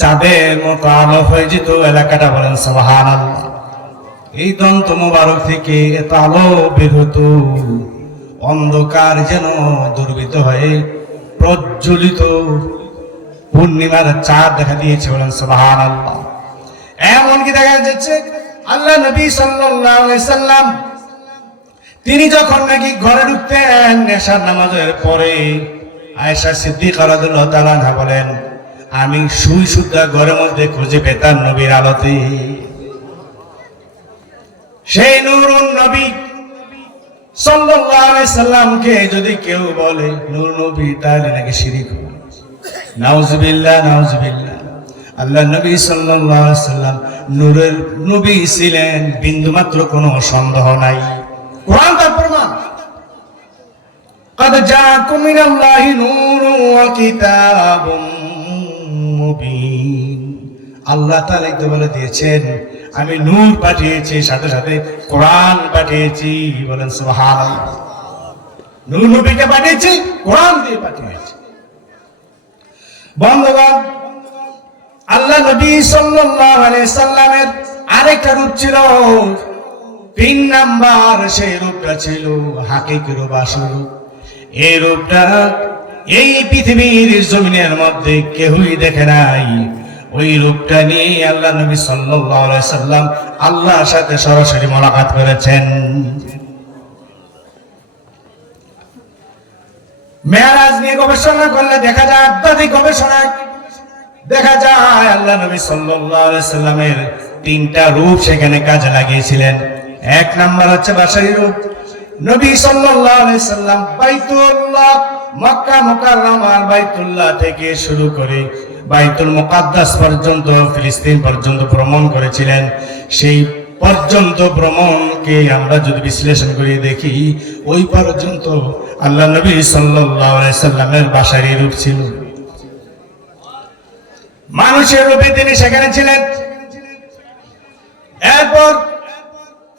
চাঁদের মতো আলো হয়ে যেত এলাকাটা, বলেন সুবহানাল্লাহ। এই দন্ত মোবারক থেকে এত আলো বের হতো, অন্ধকার যেন দুর্বৃত হয়ে প্রজ্বলিত পূর্ণিমার চাঁদ দেখা দিয়েছে, বলেন সুবহানাল্লাহ। এমনকি দেখা যাচ্ছে আল্লাহ নবী সাল্লাল্লাহু আলাইহি ওয়াসাল্লাম তিনি যখন নাকি ঘরে ঢুকতেন এশার নামাজের পরে, আয়েশা সিদ্দিকা রাদিয়াল্লাহু তাআলা আনহা বলেন, আমি সুই সুদ্ধা ঘরের মধ্যে খুঁজে পেতাম নবীর আলোতে। সেই নূরুন নবী সাল্লাল্লাহু আলাইহি সাল্লামকে যদি কেউ বলে নূর নবী, তাহলে নাকি শিরক। নাউজুবিল্লাহ, নাউজুবিল্লাহ। আল্লাহ নবী সাল্লাল্লাহু আলাইহি সাল্লাম নূরের নবী ছিলেন, বিন্দুমাত্র কোনো সন্দেহ নাই। কোরআন তার প্রমাণ। قد جاءكم من الله نور وكتاب মুবিন। আল্লাহ তাআলা তো বলে দিয়েছেন, আমি নূর পাঠিয়েছি, সাথে সাথে কোরআন পাঠিয়েছি, বলেন সুবহানাল্লাহ। নূর নবীকে পাঠিয়েছি, কোরআন দিয়ে পাঠিয়েছি। বন্ধুগণ, আল্লাহ নবী সাল্লাল্লাহু আলাইহি সাল্লামের আরেকটা রূপ ছিল, 3 নাম্বার, সেই রূপটা ছিল হাকিকি রূপ, আসল রূপ। এই রূপটা এই পৃথিবীর জমিনের মধ্যে কেউই দেখে নাই। ওই রূপটা নিয়ে আল্লাহ নবী সাল্লাল্লাহু আলাইহি সাল্লাম আল্লাহর সাথে সরাসরি মুলাকাত করেছেন। মেরাজ নিয়ে গবেষণা করলে দেখা যায়, আধ্যাত্মিক গবেষণায় দেখা যায় আল্লাহ নবী সাল্লাল্লাহু আলাইহি সাল্লামের তিনটা রূপ সেখানে কাজে লাগিয়েছিলেন। এক নাম্বার হচ্ছে বাশারী রূপ। নবী সাল্লাল্লাহু আলাইহি সাল্লাম বাইতুল্লাহ, মক্কা মুকাররমার বাইতুল্লাহ থেকে শুরু করে বাইতুল মুকাদ্দাস পর্যন্ত, ফিলিস্তিন পর্যন্ত ভ্রমণ করেছিলেন। সেই পর্যন্ত ভ্রমণকে আমরা যদি বিশ্লেষণ করে দেখি, ওই পর্যন্ত আল্লাহ নবী সাল্লাল্লাহু আলাইহি সাল্লামের বাশারী রূপ ছিল, মানুষের রূপে তিনি সেখানে ছিলেন। এরপর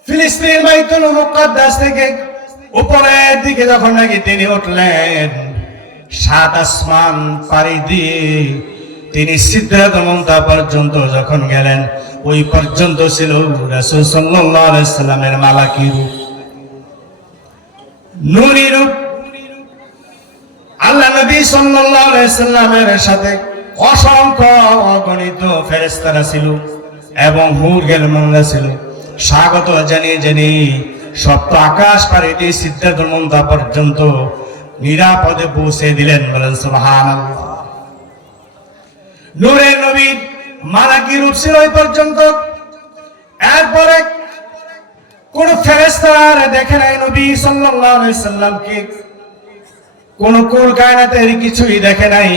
ফিলিস্তিন বাইতুল মুকাদ্দাস থেকে উপরের দিকে যখন নাকি তিনি উঠলেন, সাত আসমান পাড়ি দিয়ে তিনি সিদরাতুল মুনতাহা পর্যন্ত যখন গেলেন, ওই পর্যন্ত ছিল রাসূল সাল্লাল্লাহু আলাইহি সাল্লামের মালাকি রূপ, নূরি রূপ। আল্লাহ নবী সাল্লাল্লাহু আলাইহি সাল্লামের সাথে অসংখ্য অগণিত ফেরেশতারা ছিল এবং হুর গেলমানরা ছিল। স্বাগত জানিয়ে জানিয়ে সপ্ত আকাশ পাড়ি দিয়ে সিদরাতুল মুনতাহা পর্যন্ত নিরাপদে পৌঁছে দিলেন। বলেন সুবহানাল্লাহ। নূরে নবী মালাকি রূপ ছিল ওই পর্যন্ত। এরপরে কোন ফেরেশতারা দেখে নাই নবী সাল্লাল্লাহু আলাইহি সাল্লামকে, কোন কুল কায়নাতের কিছুই দেখে নাই।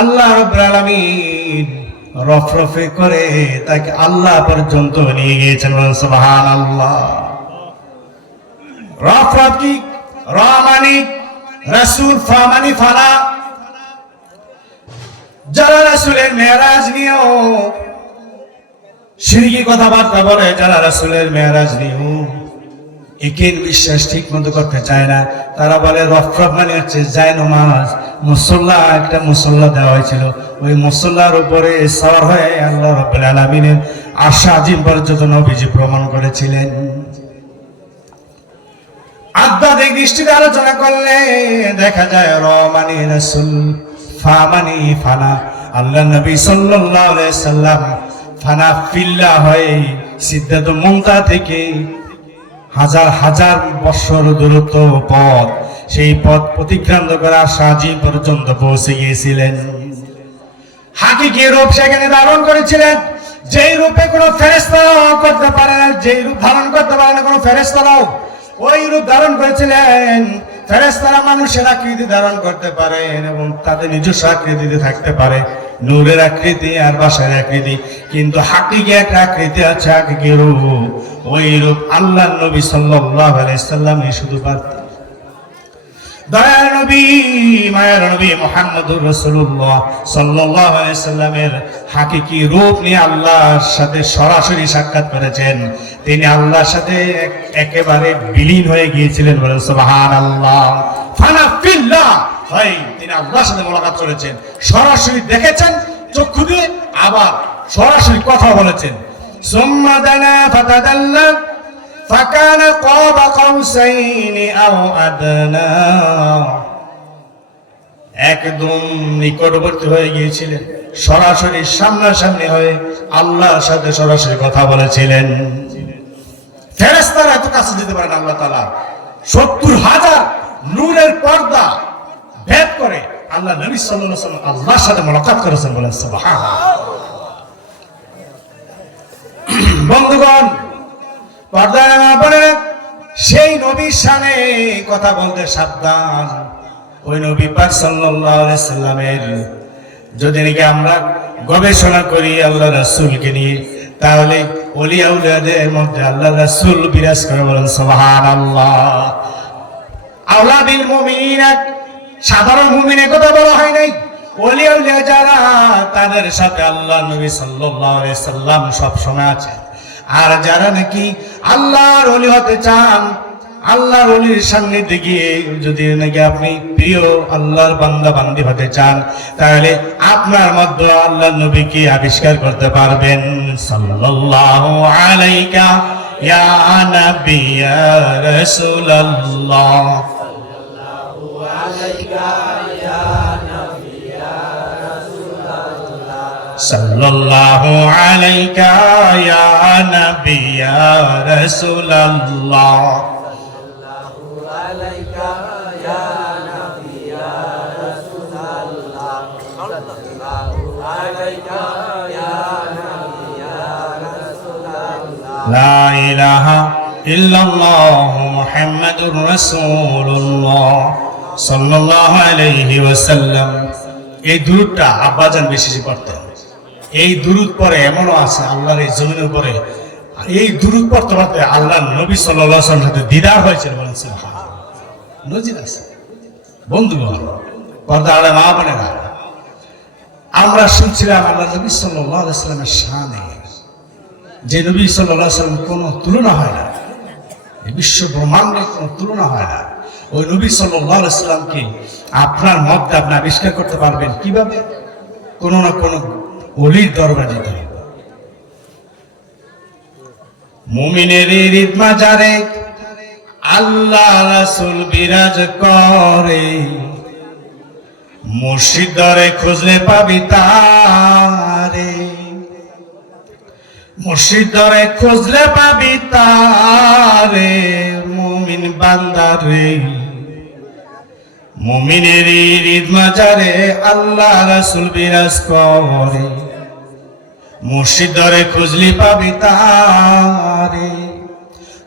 আল্লাহ রাব্বুল আলামিন রফরফে করে তাকে আল্লাহ পর্যন্ত নিয়ে গিয়েছেন। সুবহানাল্লাহ। রফরফ কি? রমানি রাসূল, ফামানি ফানা। যারা রাসূলের মেরাজ নিয়েও শিরকি কথাবার্তা বলে, যারা রাসূলের মেরাজ নিয়েও একিন বিশ্বাস ঠিক মতো করতে চায় না, তারা বলে রফরফ মানে হচ্ছে জায়নামাজ, মুসল্লা, একটা মুসল্লা দেওয়া হয়েছিল, ওই মুসল্লার উপরে সওয়ার হয়ে আল্লাহ রাব্বুল আলামিনের আরশ আজিম পর্যন্ত নবীজি ভ্রমণ করেছিলেন। আধ্যাত্মিক দৃষ্টিতে আলোচনা করলে দেখা যায় র মানে রাসূল, ফা মানে ফানা। আল্লাহ নবী সাল্লাল্লাহু আলাইহি সাল্লাম ফানা ফিল্লাহ হয়ে সিদরাতুল মুনতাহা থেকে হাজার হাজার বছর দূরত্ব পথ, সেই পথ অতিক্রান্ত করে আরশ আজিম পর্যন্ত পৌঁছে গিয়েছিলেন। হাকিকি রূপ সেখানে ধারণ করেছিলেন, যেই রূপে কোনো ফেরেশতাও করতে পারে না, যেই রূপ ধারণ করতে পারে না কোনো ফেরেশতাও, ওই রূপ ধারণ করেছিলেন। ফেরেশতারা মানুষের আকৃতি ধারণ করতে পারেন এবং তাদের নিজস্ব আকৃতিতে থাকতে পারে, নূরের আকৃতি আর বাশারের আকৃতি, কিন্তু হাকিকি একটা আকৃতি আছে, হাকিকি রূপ। ওই রূপ আল্লাহ নবী সাল্লাল্লাহু আলাইহি সাল্লামই শুধু পারতেন। দয়ার নবী, মায়ের নবী মুহাম্মদুর রাসূলুল্লাহ সাল্লাল্লাহু আলাইহি সাল্লামের হাকিকি রূপ নিয়ে আল্লাহর সাথে সরাসরি সাক্ষাৎ করেছেন। তিনি আল্লাহর সাথে একেবারে বিলীন হয়ে গিয়েছিলেন। বলেন সুবহানাল্লাহ। ফানা ফিল্লাহ, ভাই তিনি আল্লাহর সাথে মুলাকাত করেছেন, সরাসরি দেখেছেন চক্ষু দিয়ে, আবার সরাসরি কথা বলেছেন। সুম্মা দানা ফাতাদাল্লা ফাকানা কাবা কাউসাইনি আও আদনা, একদম নিকটবর্তী হয়ে গিয়েছিলেন, সরাসরি সামনাসামনি হয়ে আল্লাহর সাথে সরাসরি কথা বলেছিলেন। ফেরেশতারা এত কাছে যেতে পারেন আল্লাহ তাআলা, ৭০,০০০ নূরের পর্দা ভেদ করে আল্লাহ নবী সাল্লাল্লাহু আলাইহি ওয়াসাল্লাম আল্লাহর সাথে মুলাকাত করেছেন। বলেন সুবহানাল্লাহ। বন্ধুগণ, পর্দায় মা বোনেরা, সেই নবীর শানে কথা বলতে সাবধান। ওই নবী পাক সাল্লাল্লাহু আলাইহি সাল্লামের যদি নাকি আমরা গবেষণা করি আল্লাহ রাসূলকে নিয়ে, তাহলে ওলিয়া উলিয়াদের মধ্যে আল্লাহ রাসূল বিরাজ করে। বলেন সুবহানাল্লাহ। আওলাদিল মুমিনিন, সাধারণ মুমিনের কথা বলা হয় নাই, ওলিয়া উলিয়া যারা, তাদের সাথে আল্লাহ নবী সাল্লাল্লাহু আলাইহি সাল্লাম সব সময় আছেন। আর যারা নাকি আল্লাহর ওলি হতে চান, আল্লাহর ওলির সান্নিধ্যে গিয়ে যদি নাকি আপনি প্রিয় আল্লাহর বান্দা বান্দি হতে চান, তাহলে আপনার মধ্যে আল্লাহর নবীকে আবিষ্কার করতে পারবেন। সাল্লাল্লাহু আলাইকা ইয়া নবী ইয়া রাসূলুল্লাহ, সাল্লাল্লাহু আলাইকা ইয়া নবী ইয়া রাসূলুল্লাহ, সাল্লাল্লাহু আলাইকা ইয়া নবী ইয়া রাসূলুল্লাহ, সাল্লাল্লাহু আলাইকা ইয়া নবী ইয়া লা ইলাহা ইল্লাল্লাহু মুহাম্মাদুর রাসূলুল্লাহ সাল্লাল্লাহু আলাইহি ওয়াসাল্লাম। এই দুরূদটা আব্বাজান বেশি পড়তেন। এই দুরূদ পরে এমনও আছে আল্লাহর এই জমিনের উপরে এই দুরূদ পড়তে পড়তে আল্লাহর নবী সাল্লাল্লাহু আলাইহি ওয়াসাল্লামের সাথে দিদার হয়েছিল, বলেন সুবহানাল্লাহ। নজির আছে বন্ধুগণ, পর্দা আলে মা বোনেরা, আমরা শুনছিলাম আল্লাহ নবী সাল্লাল্লাহু আলাইহি ওয়াসাল্লামের শানে, যে নবী সাল্লাল্লাহু আলাইহি ওয়াসাল্লাম কোনো তুলনা হয় না, এই বিশ্ব ব্রহ্মাণ্ডের কোনো তুলনা হয় না। ওই নবী সাল্লাল্লাহু আলাইহি ওয়াসাল্লামকে আপনার মধ্যে আপনি আবিষ্কার করতে পারবেন কিভাবে? কোনো না কোনো ওলির দরবারে যেতে হবে। মুমিনের হৃদ মাজারে আল্লাহ রাসূল বিরাজ করে, মুর্শিদ দরে খুঁজলে পাবি তারে, মুর্শিদ দরে খুঁজলে পাবি তারে, মুমিন বান্দারে। মুমিনের হৃদ মাজারে আল্লাহ রাসূল বিরাজ করে, মুর্শিদ দরে খুঁজলি পাবি তারে।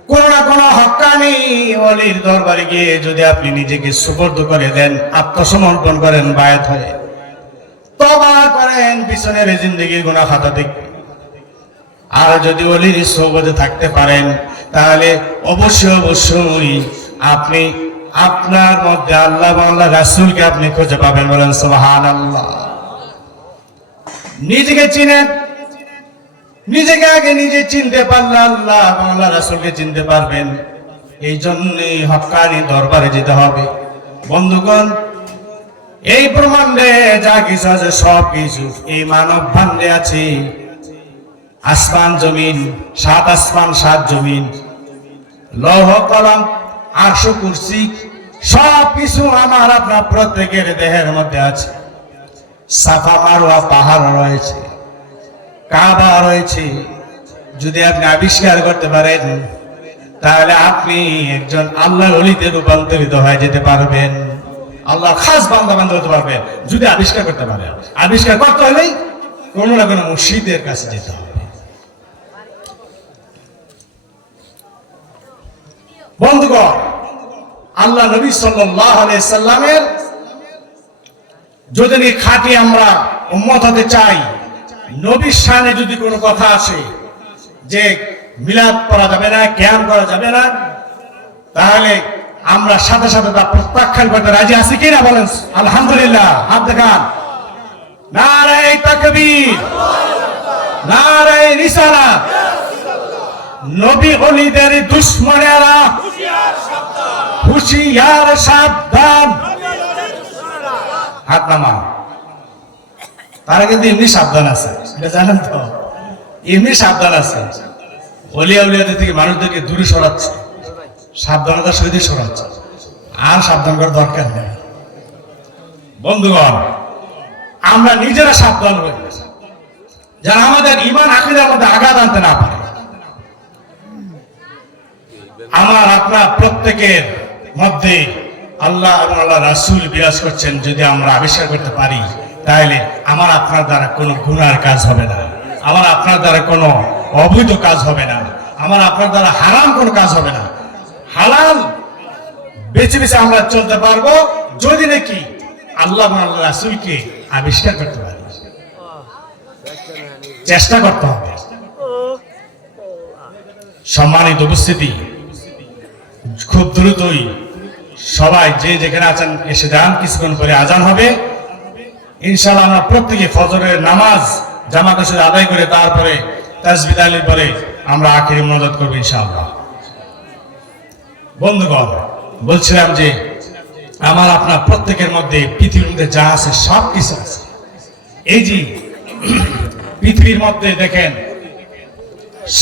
কোন না কোন হক্কানি ওলির দরবারে গিয়ে যদি আপনি নিজেকে সুপর্দ করে দেন, আত্মসমর্পণ করেন, বায়াত হয়ে তওবা করেন, পিছনের জিন্দেগির গুনাহ খাতা দেখবেন। আর যদি ওলির সোহবতে থাকতে পারেন, তাহলে অবশ্যই আপনি আপনার মধ্যে আল্লাহ এবং আল্লাহ রাসূলকে আপনি খুঁজে পাবেন, বলেন সুবহানাল্লাহ। নিজেকে চিনেন, নিজেকে আগে নিজে চিনতে পারলে আল্লাহ এবং আল্লাহ রাসূলকে চিনতে পারবেন। এই জন্যই হক্কানি দরবারে যেতে হবে। বন্ধুগণ, এই ব্রহ্মাণ্ডে যা কিছু আছে সব কিছু এই মানব ভাণ্ডে আছে। আসমান জমিন, 7 আসমান 7 জমিন, লৌহ কলম, আরশ কুরসি, সব কিছু আমার আপনার প্রত্যেকের দেহের মধ্যে আছে। সাফা মারওয়া পাহাড় রয়েছে, কাবা রয়েছে। যদি আপনি আবিষ্কার করতে পারেন, তাহলে আপনি একজন আল্লাহর ওলিতে রূপান্তরিত হয়ে যেতে পারবেন, আল্লাহর খাস বান্দা হতে পারবেন। যদি আবিষ্কার করতে পারেন, আবিষ্কার করতে হলেই কোনো না কোনো মুর্শিদের কাছে যেতে হবে। বন্ধুগণ, আল্লাহ নবী সাল্লাল্লাহু আলাইহি সাল্লামের যদি খাঁটি আমরা উম্মত হতে চাই, নবীর শানে যদি কোনো কথা আসে যে মিলাদ করা যাবে না, কিয়াম করা যাবে না, তাহলে আমরা সাথে সাথে তা প্রত্যাখ্যান করতে রাজি আছি কিনা, বলেন আলহামদুলিল্লাহ। হাত দেখান। নারে তাকবীর, নারে রিসালাত। নবী ওলিদের দুশমনেরা হুঁশিয়ার সাবধান। হাত নামা। তারা কিন্তু এমনি সাবধান আছে, এটা জানেন তো, এমনি সাবধান আছে। ওলিয়া উলিয়াদের থেকে মানুষদেরকে দূরে সরাচ্ছে, সাবধানতার সহিত সরাচ্ছে, আর সাবধান করার দরকার নেই। বন্ধুগণ, আমরা নিজেরা সাবধান হই, যারা আমাদের ঈমান আকীদার মধ্যে আঘাত আনতে না পারে। আমার আপনার প্রত্যেকের মধ্যে আল্লাহ এবং আল্লাহ রাসূল বিরাজ করছেন। যদি আমরা আবিষ্কার করতে পারি, তাহলে আমার আপনার দ্বারা কোনো গুনার কাজ হবে না, আমার আপনার দ্বারা কোনো অবৈধ কাজ হবে না, আমার আপনার দ্বারা হারাম কোনো কাজ হবে না। হালাল বেছে বেছে আমরা চলতে পারবো, যদি নাকি আল্লাহ এবং আল্লাহ রাসূলকে আবিষ্কার করতে পারি। চেষ্টা করতে হবে। সম্মানিত উপস্থিতি, খুব দ্রুতই সবাই যে যেখানে আছেন এসে যান। কিছুক্ষণ পরে আজান হবে। ইনশাআল্লাহ আমরা প্রত্যেকে ফজরের নামাজ জামাতের সাথে আদায় করে তারপরে তাসবিহ তাহলিল পরে আমরা আখিরি মুনাজাত করব ইনশাআল্লাহ। বন্ধুগণ, বলছিলাম যে আমার আপনার প্রত্যেকের মধ্যে পৃথিবীর মধ্যে যা আছে সব কিছু আছে। এই যে পৃথিবীর মধ্যে দেখেন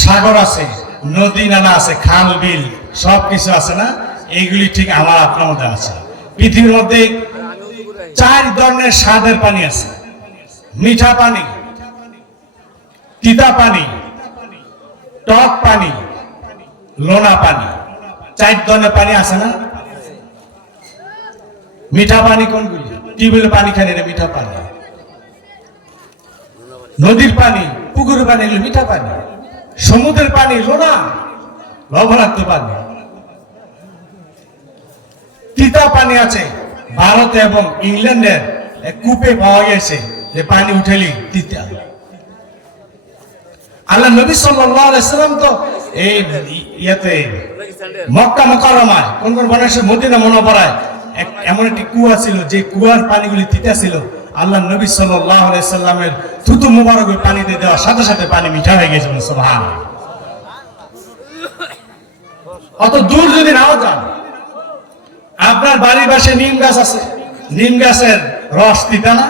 সাগর আছে, নদী নালা আছে, খাল বিল সব কিছু আছে না? এইগুলি ঠিক আমার আপনার মধ্যে আছে। পৃথিবীর মধ্যে 4 ধরনের স্বাদের পানি আছে। মিঠা পানি, তিতা পানি, টক পানি, লোনা পানি। 4 ধরনের পানি আছে না? মিঠা পানি কোনগুলি? টিউবওয়েলের পানি খান, এটা মিঠা পানি। নদীর পানি, পুকুরের পানি, এগুলো মিঠা পানি। সমুদ্রের পানি লোনা, লবণাক্ত পানি। তিতা পানি আছে, ভারতে এবং ইংল্যান্ডের এক কূপে পাওয়া গেছে যে পানি উঠেলি তিতা। আল্লাহ নবী সাল্লাল্লাহু আলাইহি সাল্লাম তো এই ইয়াতে মক্কা মুকাররমায় কোন কোন বর্ণনা মদিনা মুনাওয়ারায় এমন একটি কুয়া ছিল যে কুয়ার পানিগুলি তিতা ছিল। আল্লাহ নবী সাল্লাল্লাহু আলাইহি সাল্লামের থুতু মুবারক পানিতে দেওয়ার সাথে সাথে পানি মিঠা হয়ে গেছে। সুবহানাল্লাহ। অত দূর যদি নাও যান, আপনার বাড়ির পাশে নিম গাছ আছে, নিম গাছের রস তিতা না?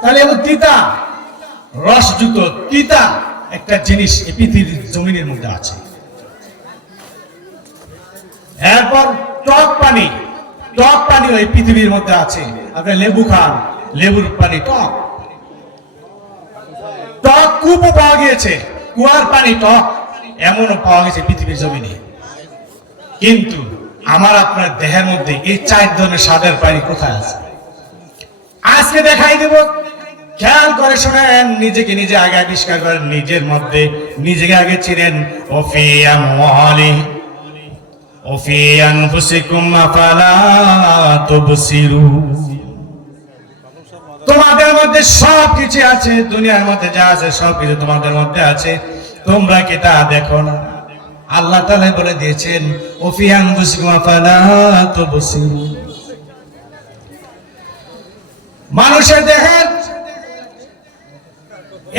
তাহলে এমন তিতা রসযুক্ত তিতা একটা জিনিস এই পৃথিবীর জমিনের মধ্যে আছে। এরপর টক পানি, টক পানি ওই পৃথিবীর মধ্যে আছে। আপনি লেবু খান, লেবুর পানি টক। টক কূপও পাওয়া গিয়েছে, কুয়ার পানি টক এমনও পাওয়া গেছে পৃথিবীর জমিনে। কিন্তু আমার আপনার দেহের মধ্যে এই 4 ধরনের স্বাদের পানি কোথায় আছে আজকে দেখাই দেব। খেয়াল করে শোনেন, নিজেকে নিজে আগে আবিষ্কার করেন, নিজের মধ্যে নিজেকে আগে চিনেন। ওফি আমওয়ালি ওফি আনফুসিকুম আফালা তুবসিরুন। তোমাদের মধ্যে সবকিছু আছে, দুনিয়ার মধ্যে যা আছে সবকিছু তোমাদের মধ্যে আছে, তোমরা কি তা দেখো না? আল্লাহ তাআলা বলে দিয়েছেন ওফি আনফুসিকুম আফালা তুবসিরুন। মানুষের দেহের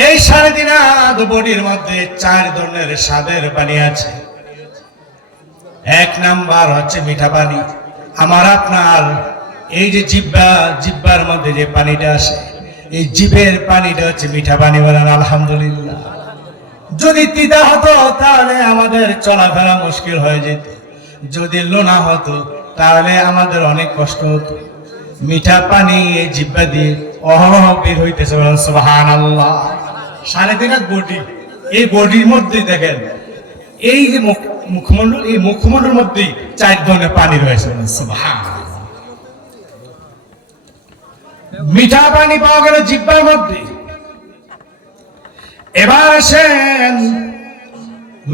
এই 3.5 হাত বডির মধ্যে 4 ধরনের স্বাদের পানি আছে। 1 নাম্বার হচ্ছে মিঠা পানি। আমার আপনার এই যে জিহ্বার মধ্যে যে পানিটা আসে, এই জিভের পানিটা হচ্ছে মিঠা পানি। বলেন আলহামদুলিল্লাহ। যদি তিতা হতো তাহলে আমাদের চলাফেরা মুশকিল হয়ে যেত, যদি লোনা হতো তাহলে আমাদের অনেক কষ্ট হতো। মিঠা পানি এই জিহ্বা দিয়ে বের হইতেছে। বলেন সুবহানাল্লাহ। 3.5 হাত বডি, এই বডির মধ্যে দেখেন এই যে মুখমণ্ডল, এই মুখমণ্ডলের মধ্যে 4 ধরনের পানি রয়েছে। সুবহানাল্লাহ। মিঠা পানি পাওয়া গেল জিহ্বার মধ্যে। এবার আসেন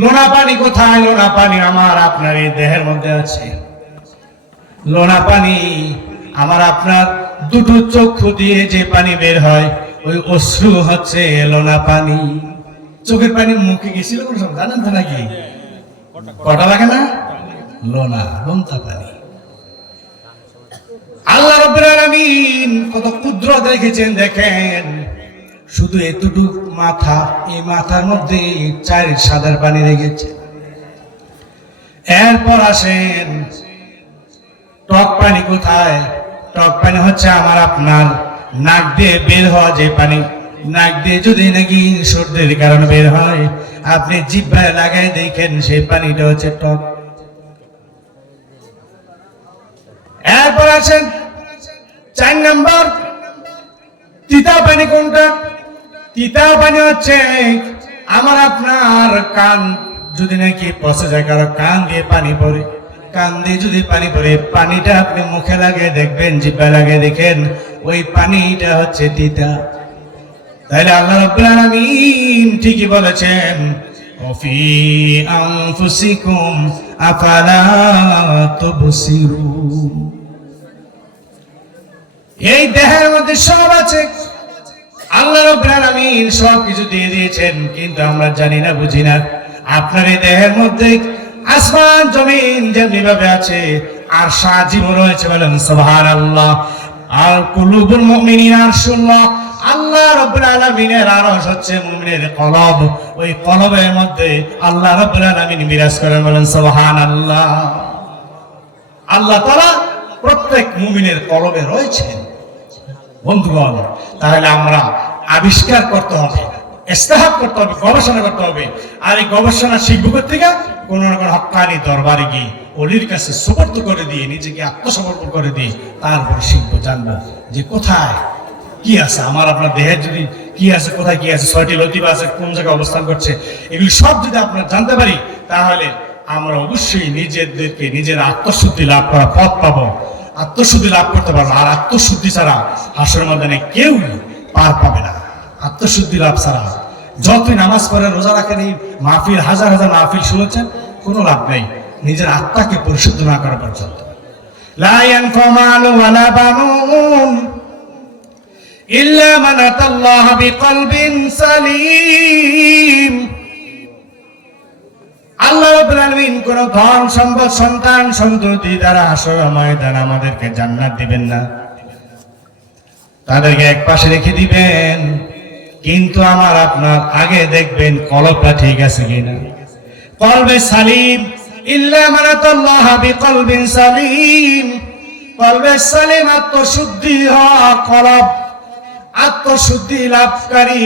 লোনা পানি কোথায়? লোনা পানি আমার আপনার এই দেহের মধ্যে আছে। লোনা পানি আমার আপনার দুটো চক্ষু দিয়ে যে পানি বের হয়, ওই অশ্রু হচ্ছে লোনা পানি। চোখের পানি মুখে গেছিল কোন সময় জানেন তো নাকি? কটা লাগে না? লোনা, লোনতা পানি। আল্লাহ রাব্বুল আলামিন কত কুদরত রেখেছেন দেখেন। শুধু এতটুকু মাথা, এই মাথার মধ্যে 4 সাদার পানি রেখেছে। এরপর আসেন টক পানি কোথায়? টক পানি হচ্ছে আমার আপনার নাক দিয়ে বের হওয়া যে পানি। নাক দিয়ে যদি নাকি সর্দির কারণে বের হয়, আপনি জিহ্বায় লাগাই দেখেন সেই পানিটা হচ্ছে টক। এরপর আছেন 4 নাম্বার তিতা পানি। কোনটা? তিতা পানি হচ্ছে আমার আপনার কান যদি নাকি পচে যায়, কারো কান দিয়ে পানি পড়ে, কান দিয়ে যদি পানি পড়ে, পানিটা আপনি মুখে লাগিয়ে দেখবেন, জিহ্বায় লাগিয়ে দেখেন, ওই পানিটা হচ্ছে তিতা। তাহলে আল্লাহ রাব্বুল আলামিন ঠিকই বলেছেন ওফি আনফুসিকুম আফালা তুবসিরুন। এই দেহের মধ্যে সব আছে, আল্লাহ রাব্বুল আলামিন সব কিছু দিয়ে দিয়েছেন, কিন্তু আমরা জানি না, বুঝি না। আপনার এই দেহের মধ্যে আসমান জমিন যেমনি ভাবে আছে, আর সাজিমও রয়েছে। বলেন সুবহানাল্লাহ। আর কুলুবুল মুমিনিনা আরশুল্লাহ, আল্লাহ রাব্বুল আলামিনের আরশ হচ্ছে মুমিনের কলব। ওই কলবের মধ্যে আল্লাহ রাব্বুল আলামিন বিরাজ করেন। বলেন সুবহানাল্লাহ। আল্লাহ তাআলা প্রত্যেক মুমিনের কলবে রয়েছেন। বন্ধুগণ, তাহলে আমরা আবিষ্কার করতে হবে, ইস্তেহাব করতে হবে, গবেষণা করতে হবে। আর এই গবেষণা শিখবো কোথেকে? কোন না কোন হক্কানি দরবারে গিয়ে ওলির কাছে সুপর্দ করে দিয়ে, নিজেকে আত্মসমর্পণ করে দিয়ে তারপর শিখবো, জানবো যে কোথায় কি আছে আমার আপনার দেহের, যদি কি আছে, কোথায় কি আছে, 6টি লতিফা আছে, কোন জায়গায় অবস্থান করছে, এগুলি সব যদি আপনারা জানতে পারি, তাহলে আমরা অবশ্যই নিজেদেরকে নিজের আত্মশুদ্ধি লাভ করা পথ পাবো, আত্মশুদ্ধি লাভ করতে পারবো। আর আত্মশুদ্ধি ছাড়া হাসরের ময়দানে কেউ পার পাবে না। আত্মশুদ্ধি লাভ ছাড়া যতই নামাজ পড়ে রোজা রাখেন, এই মাহফিল হাজার হাজার মাহফিল শুনেছেন, কোনো লাভ নেই নিজের আত্মাকে পরিশুদ্ধ না করা পর্যন্ত। লা ইয়ানফাউ মালুন ওয়ালা বানুন ইল্লা মান আতাল্লাহ বিকলবিন সালিম। আল্লাহ রাব্বুল আলামিন কোন ধন সম্পদ সন্তান সন্ততি দ্বারা হাসরের ময়দানে আমাদেরকে জান্নাত দিবেন না, তাদেরকে এক পাশে রেখে দিবেন। কিন্তু আমার আপনার আগে দেখবেন কলবটা ঠিক আছে কিনা। কলবে সালিম, ইল্লা মান আতাল্লাহ বিকলবিন সালিম। কলবে সালিম আত্মশুদ্ধি হওয়া কলব, আত্মশুদ্ধি লাভকারী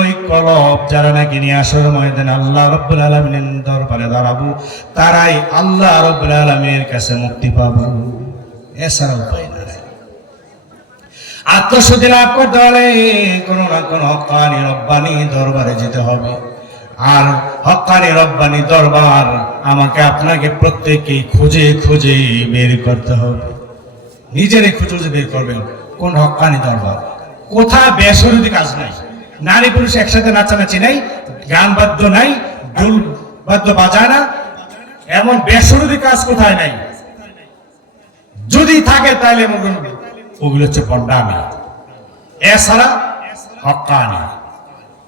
ওই কলব যারা নাকি নিয়ে আসর ময়দানে আল্লাহ রাব্বুল আলামিনের দরবারে দাঁড়াবো, তারাই আল্লাহ রাব্বুল আলামিনের কাছে মুক্তি পাবো, এছাড়া উপায় নাই। আত্মশুদ্ধি লাভ করতে হলে কোনো না কোনো হক্কানি রব্বানি দরবারে যেতে হবে। আর হক্কানি রব্বানি দরবার আমাকে আপনাকে প্রত্যেককেই খুঁজে খুঁজে বের করতে হবে। নিজেরই খুঁজে বের করবেন কোন হক্কানি দরবার। কোথায় বেসরদি কাজ নাই, নারী পুরুষ একসাথে নাচানাচি নাই, গান বাদ্য নাই, ঢোল বাদ্য বাজায় না, এমন বেসরদি কাজ কোথায় নাই। যদি থাকে তাহলে ওগুলো হচ্ছে বন্ডামি। এছাড়া হক্কানি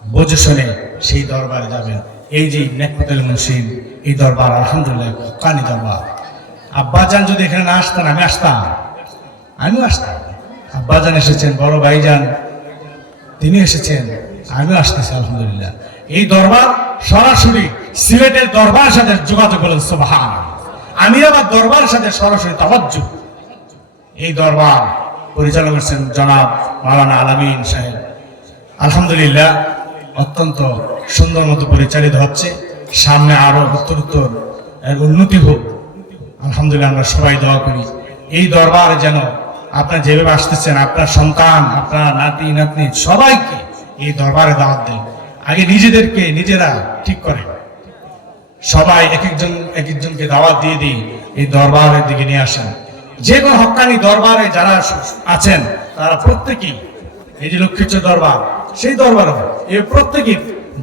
বুঝে শুনে সেই দরবারে যাবেন। এই যে নেকমতুল মুন্সির এই দরবার আলহামদুলিল্লাহ হক্কানি দরবার। আব্বাজান যদি এখানে না আসতেন আমি আসতাম, আমিও আসতাম। আব্বাজান এসেছেন, বড় ভাইজান তিনি এসেছেন, আমিও আসতেছি আলহামদুলিল্লাহ। এই দরবার সরাসরি সিলেটের দরবারের সাথে যোগাযোগ করেন, সুবহানাল্লাহ। আমি আবার দরবারের সাথে সরাসরি তাওয়াজ্জুহ। এই দরবার পরিচালনা করছেন জনাব মাওলানা আলামিন সাহেব। আলহামদুলিল্লাহ অত্যন্ত সুন্দর মতো পরিচালিত হচ্ছে। সামনে আরো উত্তরোত্তর এর উন্নতি হোক, আলহামদুলিল্লাহ আমরা সবাই দোয়া করি। এই দরবার যেন আপনার যেভাবে আসতেছেন, আপনার সন্তান, আপনার নাতি নাতনি সবাইকে এই দরবারে দাওয়াত দেন। আগে নিজেদেরকে নিজেরা ঠিক করে, সবাই এক একজনকে দাওয়াত দিয়ে দিই, এই দরবারের দিকে নিয়ে আসেন। যে কোনো হক্কানি দরবারে যারা আছেন তারা প্রত্যেকেই, এই যে লক্ষ্মীচর দরবার সেই দরবারও এই প্রত্যেকেই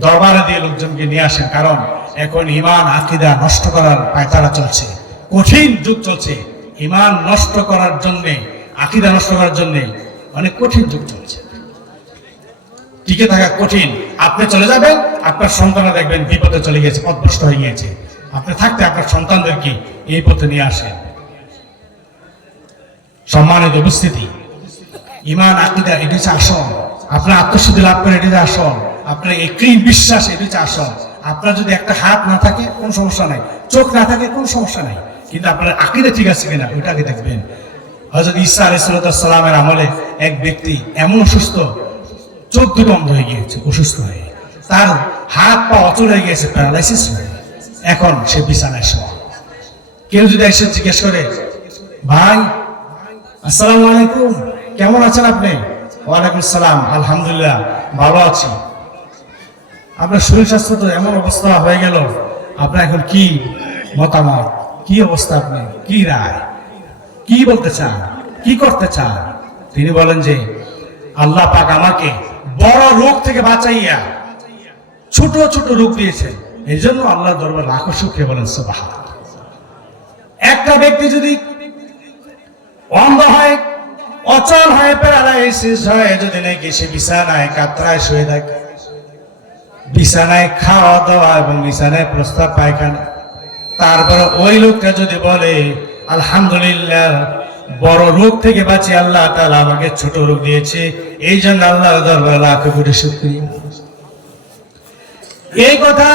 দরবারে দিয়ে লোকজনকে নিয়ে আসেন। কারণ এখন ঈমান আকীদা নষ্ট করার পায়তারা চলছে, কঠিন যুগ চলছে। ঈমান নষ্ট করার জন্যে, আকীদা নষ্ট করার জন্যে অনেক কঠিন যুগ চলছে, টিকে থাকা কঠিন। আপনি চলে যাবেন, আপনার সন্তানরা দেখবেন বিপদে চলে গেছে, পথভ্রষ্ট হয়ে গিয়েছে। আপনি থাকতে আপনার সন্তানদেরকে এই পথে নিয়ে আসেন। সম্মানিত উপস্থিতি, ঈমান আকীদা এটি হচ্ছে আসল। আপনার আত্মশুদ্ধি লাভ করে এটি আসল। আপনার একই বিশ্বাস এটি হচ্ছে আসল। আপনার যদি একটা হাত না থাকে কোনো সমস্যা নাই, চোখ না থাকে কোনো সমস্যা নাই, কিন্তু আপনার আকীদা ঠিক আছে কিনা ওইটাকে দেখবেন। হযরত ঈসা আলাইহিস সালামের আমলে এক ব্যক্তি এমন অসুস্থ, চোখ দুটো বন্ধ হয়ে গিয়েছে, অসুস্থ হয়ে তার হাত পা অচল হয়ে গিয়েছে, প্যারালাইসিস হয়ে। এখন সে বিছানায় শোয়া। কেউ যদি এসে জিজ্ঞেস করে, ভাই আসসালামু আলাইকুম, কেমন আছেন আপনি? ওয়ালাইকুম আসসালাম, আলহামদুলিল্লাহ ভালো আছি। আপনার শরীর স্বাস্থ্য তো এমন অবস্থা হয়ে গেল, আপনার এখন কি মতামত, কি অবস্থা, আপনি কি রায়, কি বলতে চান, কি করতে চান? তিনি বলেন যে আল্লাহ পাক আমাকে বড় রোগ থেকে বাঁচাইয়া ছোট ছোট রোগ দিয়েছে, এই জন্য আল্লাহ দরবার লাখো শুকরিয়া বলেন সুবহানাল্লাহ। একটা ব্যক্তি যদি অন্ধ হয়, অচল হয়, প্যারালাইসিস হয়, যদি নাকি সে বিছানায় কাতরায় শুয়ে থাকে, বিছানায় খাওয়া দাওয়া এবং বিছানায় প্রস্তাব পায়খানা, তারপরে ওই লোকটা যদি বলে আলহামদুলিল্লাহ বড় রোগ থেকে বাঁচি, আল্লাহ তাআলা আমাকে ছোট রোগ দিয়েছে, এই জন্য আল্লাহর দরবারে লাখো কোটি শুকরিয়া। এই কথা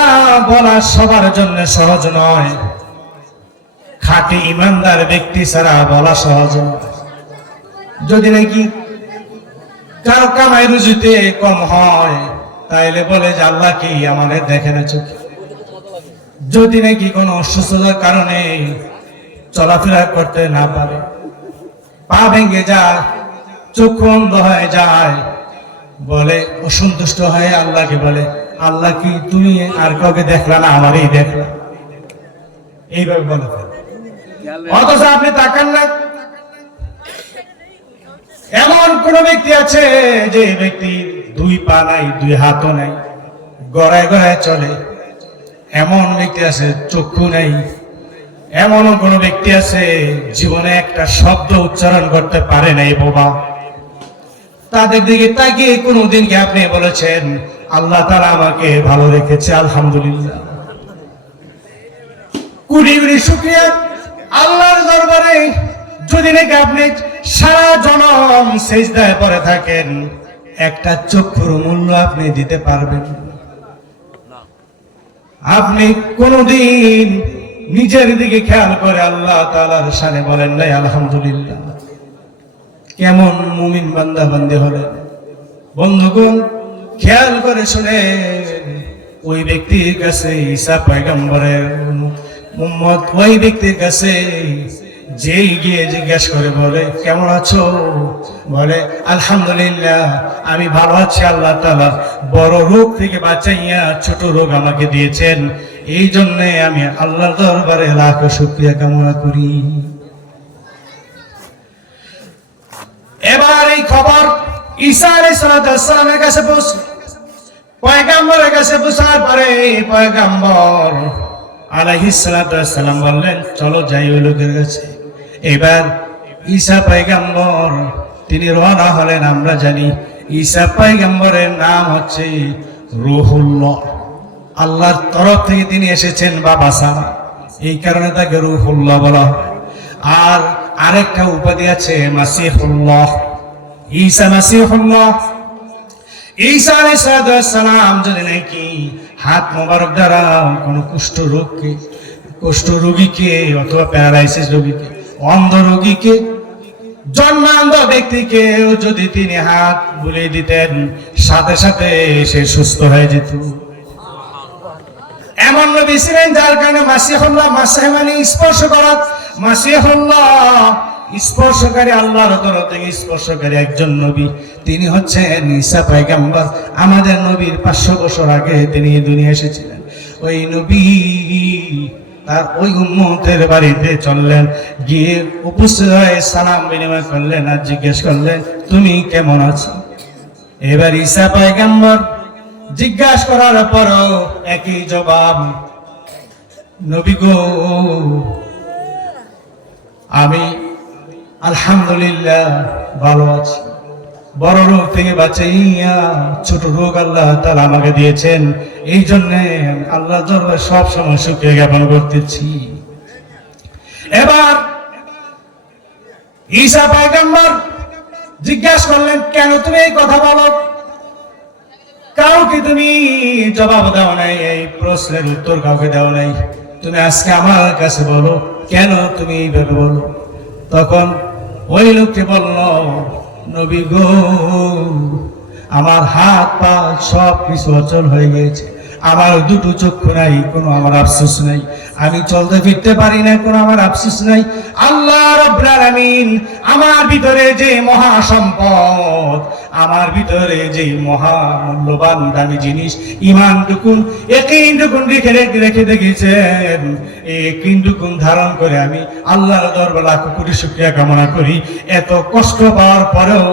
বলা সবার জন্য সহজ নয়, খাঁটি ইমানদার ব্যক্তি ছাড়া বলা সহজ নয়। যদি নাকি কারো কামাই রুজিতে কম হয়, তাইলে বলে যে আল্লাহ কি আমাদের দেখে না চোখে। যদি নাকি কোনো অসুস্থতার কারণে চলাফেরা করতে না পারে, পা ভেঙে যায়, চক্ষু অন্ধ হয়ে যায়, বলে অসন্তুষ্ট হয়ে আল্লাহকে বলে আল্লাহ কি তুমি আর কাউকে দেখলা না, আমারই দেখলা, এইভাবে বলে। অথচ আপনি তাকান না। এমন কোন ব্যক্তি আছে যে ব্যক্তি দুই পা নাই, দুই হাতও নাই, গড়ায় গড়ায় চলে। এমন ব্যক্তি আছে চক্ষু নেই, এমনও কোনো ব্যক্তি আছে জীবনে একটা শব্দ উচ্চারণ করতে পারে নাই বাবা। তাদের দিকে তাকিয়ে কোনোদিন কি আপনি বলেছেন আল্লাহ তাআলা আমাকে ভালো রেখেছে আলহামদুলিল্লাহ? কোটি কোটি শুকরিয়া আল্লাহর দরবারে। যদি নাকি আপনি সারা জনম সিজদায় পড়ে থাকেন, একটা চক্ষুর মূল্য আপনি দিতে পারবেন না। আপনি কোনদিন নিজের দিকে খেয়াল করে আল্লাহ তাআলার শানে বলেন নাই আলহামদুলিল্লাহ? কেমন মুমিন বান্দা বান্দি হলেন বন্ধুগণ, খেয়াল করে শুনে। ওই ব্যক্তির কাছে ঈসা পয়গম্বরের উম্মত, ওই ব্যক্তির কাছে যেই গিয়ে জিজ্ঞাসা করে বলে কেমন আছো, বলে আলহামদুলিল্লাহ আমি ভালো আছি, আল্লাহ তাআলা বড় রোগ থেকে বাঁচাইয়া ছোট রোগ আমাকে দিয়েছেন, এই জন্য আমি আল্লাহর দরবারে লাখ শুকরিয়া কামনা করি। এবার এই খবর ঈসা আলাইহিস সালামের কাছে পৌঁছে, পয়গম্বরের কাছে পৌঁছার পরে পয়গম্বর আলাইহিস সালাম বললেন চলো যাই ওই লোকের কাছে। এবার ঈসা পয়গম্বর তিনি রওনা হলেন। আমরা জানি ঈসা পয়গম্বরের নাম হচ্ছে রূহুল্লাহ, আল্লাহর তরফ থেকে তিনি এসেছেন বাবা সারা, এই কারণে তাকে রূহুল্লাহ বলা হয়। আর আরেকটা উপাধি আছে মাসিহুল্লাহ, ঈসা মাসিহুল্লাহ। ঈসা আলাইহিস সালাম যদি নাকি হাত মোবারক দ্বারা কোনো কুষ্ঠ রোগীকে অথবা প্যারালাইসিস রোগীকে, অন্ধ রোগীকে, জন্মান্ধ ব্যক্তিকে যদি তিনি হাত বুলিয়ে দিতেন, সাথে সাথে সে সুস্থ হয়ে যেত। এমন নবী ছিলেন যার কারণে মাসিহুল্লাহ, মাসিহ মানে স্পর্শ করা, মাসিহুল্লাহ স্পর্শকারী, আল্লাহর তরফ থেকে স্পর্শকারী একজন নবী। তিনি হচ্ছেন ঈসা পয়গম্বর। আমাদের নবীর 500 বছর আগে তিনি দুনিয়া এসেছিলেন। ওই নবী তার ওই উম্মতের বাড়িতে চললেন, গিয়ে উপস্থিত হয়ে সালাম বিনিময় করলেন আর জিজ্ঞেস করলেন তুমি কেমন আছো। এবার ঈসা পয়গম্বর জিজ্ঞাসা করার পরও একই জবাব, নবী গো আমি আলহামদুলিল্লাহ ভালো আছি, বড় রোগ থেকে বাঁচাইয়া ছোট রোগ আল্লাহ তাআলা আমাকে দিয়েছেন, এই জন্য আল্লাহ দরবারে সব সময় শুকরিয়া জ্ঞাপন করতেছি। এবার ঈসা পয়গম্বর জিজ্ঞাসা করলেন কেন তুমি এই কথা বলো, কাউকে তুমি জবাব দাও নাই, এই প্রশ্নের উত্তর কাউকে দাও নাই, তুমি আজকে আমার কাছে বলো কেন তুমি এইভাবে বলো। তখন ওই লোকটি বলল নবী গো আমার হাত পা সব কিছু অচল হয়ে গেছে, আমার দুটো চক্ষু নাই, কোনো আমার আফসোস নাই, আমি চলতে ফিরতে পারি না, কোনো আমার আফসোস নাই। আল্লাহ রাব্বুল আলামিন আমার ভিতরে যে মহা সম্পদ, আমার ভিতরে যে মহা মূল্যবান দামি জিনিস ঈমানটুকুন, ইয়াকিনটুকুন রেখে দেখেছেন, এই ইয়াকিনটুকুন ধারণ করে আমি আল্লাহর দরবারে লাখ কোটি শুকরিয়া কামনা করি। এত কষ্ট পাওয়ার পরেও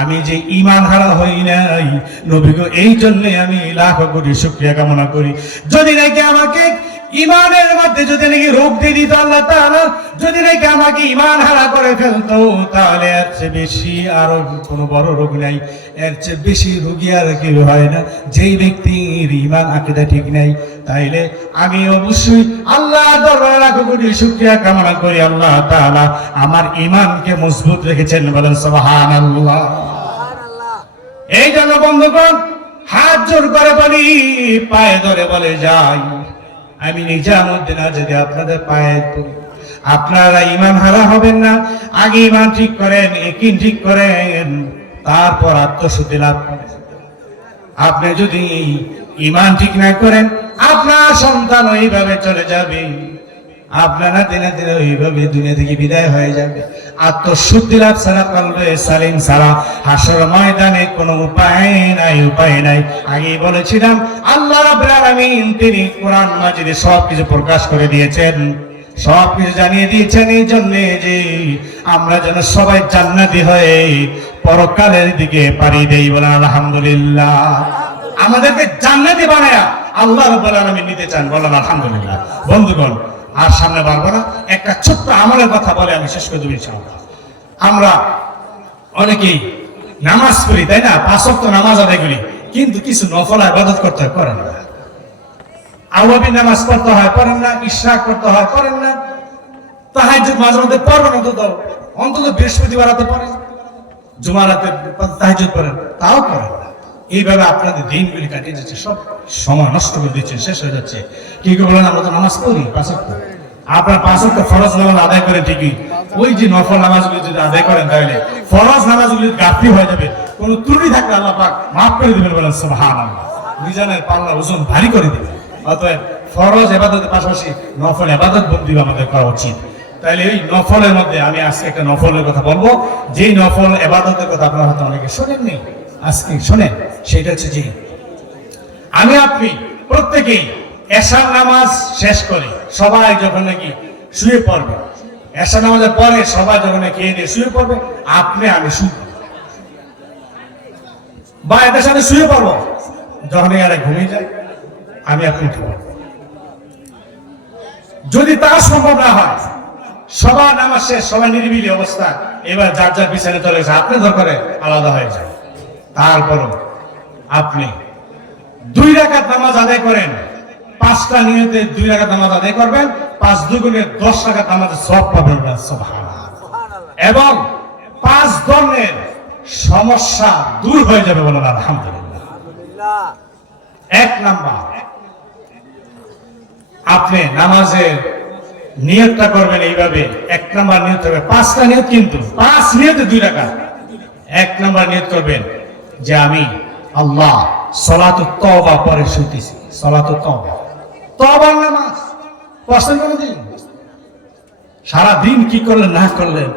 আমি যে ঈমান হারা হই নাই নবী গো, এই জন্য আমি লাখ কোটি শুকরিয়া কামনা করি। যদি নাকি আমাকে ঈমানের মধ্যে যদি নাকি রোগ দিয়ে দিত আল্লাহ তাআলা, যদি নাকি আমাকে ঈমান হারা করে ফেলতো, তাহলে এর চেয়ে বেশি আর কোনো বড় রোগ নাই, এর চেয়ে বেশি রোগী আর কেউ হয় না যেই ব্যক্তির ঈমান আকীদা ঠিক নাই। তাইলে আমি অবশ্যই আল্লাহর দরবারে লাখ কোটি শুকরিয়া কামনা করি, আল্লাহ তাআলা আমার ঈমানকে মজবুত রেখেছেন, বলেন সুবহানাল্লাহ। এই জন্য বন্ধুগণ হাত জোর করে বলি, পায়ে ধরে বলে যাই, আমি নিজামুদ্দিন যদি আপনাদের পায়ে ধরি, আপনারা ঈমান হারা হবেন না। আগে ঈমান ঠিক করেন, ইয়াকিন ঠিক করেন, তারপর আত্মশুদ্ধি লাভ করেন। আপনি যদি ঈমান ঠিক না করেন, আপনার সন্তান ওইভাবে চলে যাবে, আপনারা দিনে দিনে ওইভাবে দুনিয়া থেকে বিদায় হয়ে যাবে। আত্মশুদ্ধি লাভ ছাড়া, কলবে সালিম ছাড়া হাসর ময়দানে কোনো উপায় নাই। আগেই বলেছিলাম আল্লাহ রাব্বুল আলামিন তিনি কোরআন মাজিদে সবকিছু প্রকাশ করে দিয়েছেন, সবকিছু জানিয়ে দিয়েছেন, এই জন্য যে আমরা যেন সবাই জান্নাতি হয়ে পরকালের দিকে পাড়ি দেই, বলেন আলহামদুলিল্লাহ। আমাদেরকে জান্নাতি বানায়া আল্লাহ রাব্বুল আলামিন নিতে চান, বলেন আলহামদুলিল্লাহ। বন্ধুগণ, আর সামনে বাড়বো না, একটা ছোট্ট আমলের কথা বলে আমি শেষ করে দেব ইনশাআল্লাহ। আমরা অনেকেই নামাজ পড়ি, তাই না? 5 ওয়াক্ত নামাজ আদায় করি, কিন্তু কিছু নফল ইবাদত করতে হয়, করেন না। আওয়াবি নামাজ পড়তে হয়, পড়েন না। ইশরাক করতে হয়, পড়েন না। তাহাজ্জুদ মাঝে মধ্যে পড়বেন, অন্তত বৃহস্পতিবার রাতে পড়েন, জুমার রাতে তাহাজ্জুদ পড়েন, তাও করেন না। এইভাবে আপনাদের দিনগুলি কাটিয়ে যাচ্ছে, সব সময় নষ্ট করে দিচ্ছে, শেষ হয়ে যাচ্ছে। কি কি বলেন, আমরা তো নামাজ পড়ি 5 ওয়াক্ত, আপনার 5 ওয়াক্ত ফরজ নামাজ আদায় করেন ঠিকই, ওই যে নফল নামাজগুলি যদি আদায় করেন তাহলে ফরজ নামাজগুলি গাফিল হয়ে যাবে। কোন ত্রুটি থাকলে আল্লাহ পাক মাফ করে দিবেন, বলেন সুবহানাল্লাহ। মিজানের পাল্লা ওজন ভারী করে দিবেন। অতএব ফরজ ইবাদতের পাশাপাশি নফল ইবাদত বন্দি আমাদের করা উচিত। তাহলে এই নফলের মধ্যে আমি আজকে একটা নফলের কথা বলবো, যেই নফল ইবাদতের কথা আপনারা হয়তো অনেকে শোনেননি, আজকে শোনেন। সেটা হচ্ছে যে আমি আপনি প্রত্যেকেই এশার নামাজ শেষ করে সবাই যখন নাকি শুয়ে পড়বে, এশার নামাজের পরে সবাই যখন খেয়ে দিয়ে শুয়ে পড়বে, আপনি আমি শুয়ে বা এদের সাথে শুয়ে পড়বো, যখন এরা ঘুমিয়ে যায় আমি আপনি উঠে পড়ব। যদি তা সম্ভব না হয়, সবার নামাজ শেষ, সবাই নিরিবিলি অবস্থা, এবার যার যার বিছানে চলে গেছে, আপনি দরকারে আলাদা হয়ে যায়। তারপরও আপনি 2 রাকাত নামাজ আদায় করেন, 5টা নিয়তে 2 রাকাত নামাজ আদায় করবেন, 5 দুগুণে 10 রাকাত নামাজের সওয়াব পাবেন, সুবহানাল্লাহ। এবং 5 ধরনের সমস্যা দূর হয়ে যাবে, বলেন আলহামদুলিল্লাহ। 1 নাম্বার, আপনি নামাজের নিয়তটা করবেন এইভাবে। 1 নাম্বার নিয়ত হবে, 5টা নিয়ত, কিন্তু 5 নিয়তে 2 রাকাত। 1 নাম্বার নিয়ত করবেন যে আমি আল্লাহ সালাতুত তওবা পড়ে শুইতেছি, সালাতুত তওবা, তওবার নামাজ পড়ছেন কোনদিন? সারা দিন কি করলেন না করলেন,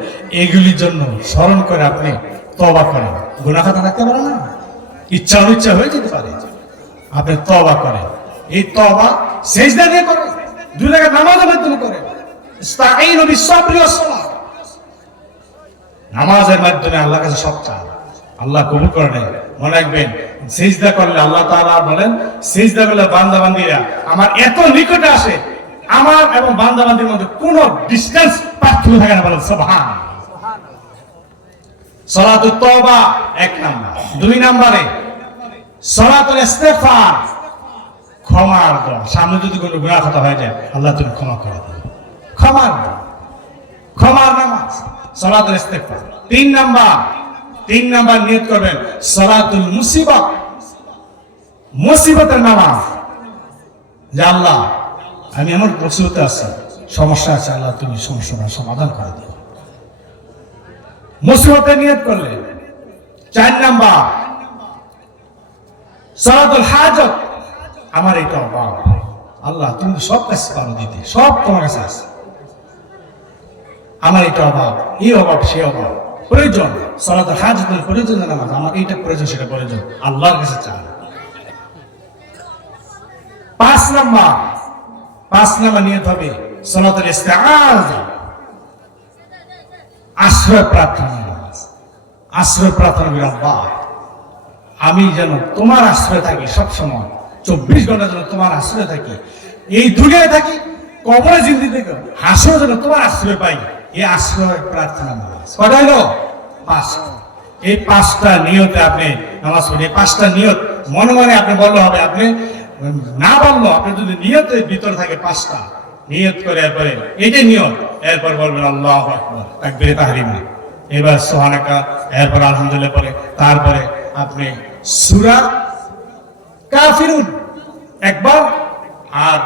এগুলির জন্য স্মরণ করে আপনি তওবা করেন। গুনাহ খাতা থাকতে পারে না, ইচ্ছা অনিচ্ছা হয়ে যেতে পারে, আপনি তওবা করেন। এই তওবা সিজদা দিয়ে করেন, 2 রাকাত নামাজের মাধ্যমে করেন। ইস্তাঈনু বিস-সাবরি ওয়াস-সালাহ, নামাজের মাধ্যমে আল্লাহর কাছে সব চান, আল্লাহ কবুল করে নেন। মনে রাখবেন, সিজদা করলে আল্লাহ তাআলা বলেন, সিজদা করলে বান্দা বান্দীরা আমার এত নিকটে আসে, আমার এবং বান্দা বান্দীর মধ্যে কোনো ডিসটেন্স পার্থক্য থাকে না, বলেন সুবহানাল্লাহ। সালাতুত তওবা 1 নাম্বার। 2 নাম্বারে সালাতুল ইস্তিগফার, ক্ষমার দোয়া। সামনে যদি কোনো গুনাহ খাতা হয়ে যায়, আল্লাহ তুমি ক্ষমা করে দাও, ক্ষমার দোয়া, ক্ষমার নামাজ, সালাতুল ইস্তিগফার। 3 নাম্বার নিয়ত করবেন সালাতুল মুসিবত, মুসিবতের নামাজ। যে আল্লাহ আমি আমার মুসিবতে আছি, সমস্যা আছে, আল্লাহ তুমি সমস্যার সমাধান করে দিও, মুসিবতের নিয়ত করলে। 4 নাম্বার সালাতুল হাজত, আমার এটা অভাব, আল্লাহ তুমি সব কাছে পারো দিতে, সব তোমার কাছে আছে, আমার এটা অভাব, এই অভাব, সে অভাব, প্রয়োজন, সালাতুল হাজতের প্রয়োজন নামাজ, আমার এইটা প্রয়োজন, সেটা প্রয়োজন, আল্লাহর কাছে চান। 5 নাম্বার নিয়ত হবে সালাতুল ইস্তিআযা, আশ্রয় প্রার্থনা নামাজ। আশ্রয় প্রার্থনা করি, আল্লাহ আমি যেন তোমার আশ্রয় থাকি সব সময়, 24 ঘন্টা যেন তোমার আশ্রয় থাকি, এই দুনিয়ায় থাকি, কবরে জিন্দেগি থেকে হাসরে যেন তোমার আশ্রয় পাই, এই আশ্রয় প্রার্থনা নামাজ। কয়টা হলো? 5। এই 5টা নিয়তে আপনি নামাজ পড়েন। এই 5টা নিয়ত মনে মনে আপনি বললে হবে, আপনি না বললো, আপনি যদি নিয়তের ভিতর থাকে 5টা নিয়ত করে, এরপরে এইটাই নিয়ত, এরপর বলবেন আল্লাহু আকবার, তাকবীরে তাহরিমা, এবার সুবহানাকা, এরপর আলহামদুলিল্লাহ পরে, তারপরে আপনি সূরা কাফিরুন একবার, আর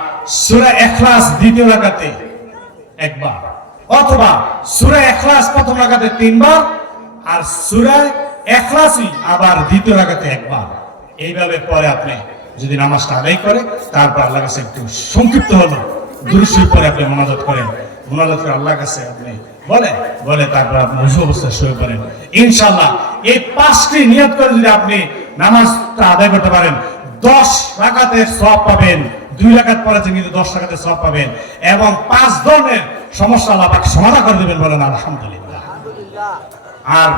সূরা ইখলাস দ্বিতীয় রাকাতে একবার, অথবা সূরা ইখলাস প্রথম রাকাতে 3 বার, আর সূরা ইখলাসই আবার দ্বিতীয় রাকাতে একবার। এইভাবে পরে আপনি যদি নামাজটা আদায় করে, তারপর আল্লাহর কাছে একটু সংক্ষিপ্ত হলো দুরূদ শরীফ পরে আপনি মুনাজাত করেন, মুনাজাত করে আল্লাহর কাছে আপনি বলে তারপর আপনি ওযু অবস্থায় শুয়ে পড়েন। ইনশাআল্লাহ এই 5টি নিয়ত করে যদি আপনি নামাজটা আদায় করতে পারেন, 10 রাকাতের সওয়াব পাবেন। 2 রাকাত পড়েছেন কিন্তু 10 রাকাতের সওয়াব পাবেন, এবং 5 ধরনের সমস্যা আল্লাহ পাক সমাধান করে দেবেন, বলেন আলহামদুলিল্লাহ। আর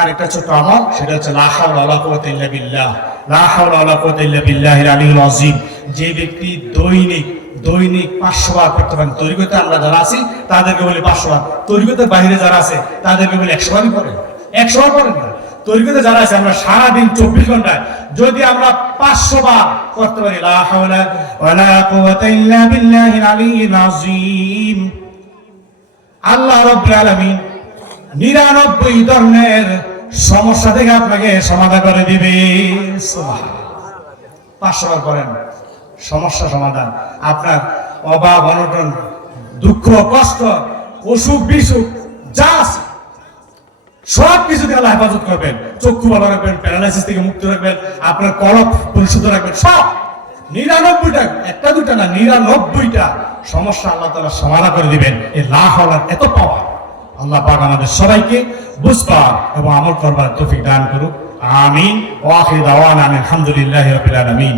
আরেকটা ছোট আমল, সেটা হচ্ছে লা হাওলা ওয়ালা কুওয়াতা ইল্লা বিল্লাহ, লা হাওলা ওয়ালা কুওয়াতা ইল্লা বিল্লাহিল আলিয়্যিল আযীম। যে ব্যক্তি দৈনিক 500 বার পড়তে পারেন, তরিকতে আমরা যারা আছি তাদেরকে বলি 500 বার, তরিকতের বাইরে যারা আছে তাদেরকে বলি 100 বারই পড়েন। 100 বার পড়েন না, তরিকতে যারা আছে আমরা সারাদিন 24 ঘন্টায় যদি আমরা 500 বার করতে পারি লা হাওলা ওয়ালা কুওয়াতা ইল্লা বিল্লাহিল আলিয়্যিল আযীম, আল্লাহ রাব্বুল আলামিন 99 ধরনের সমস্যা থেকে আপনাকে সমাধান করে দিবে। 500 বার করেন, সমস্যা সমাধান। আপনার অভাব অনটন, দুঃখ কষ্ট, অসুখ বিসুখ যা আছে সব কিছু থেকে আল্লাহ হেফাজত করবেন। চক্ষু ভালো রাখবেন, প্যারালাইসিস থেকে মুক্ত রাখবেন, আপনার কলব পরিশুদ্ধ রাখবেন। সব 99টা, একটা দুটা না, 99টা সমস্যা আল্লাহ তাআলা সমাধান করে দিবেন। এই লা হাওলার এত পাওয়ার। আল্লাহ পাক আমাদের সবাইকে বুঝবার এবং আমল করবার তৌফিক দান করুক, আমিন। ওয়া আখিরু দাওয়ানা আলহামদুলিল্লাহি রাব্বিল আলামিন।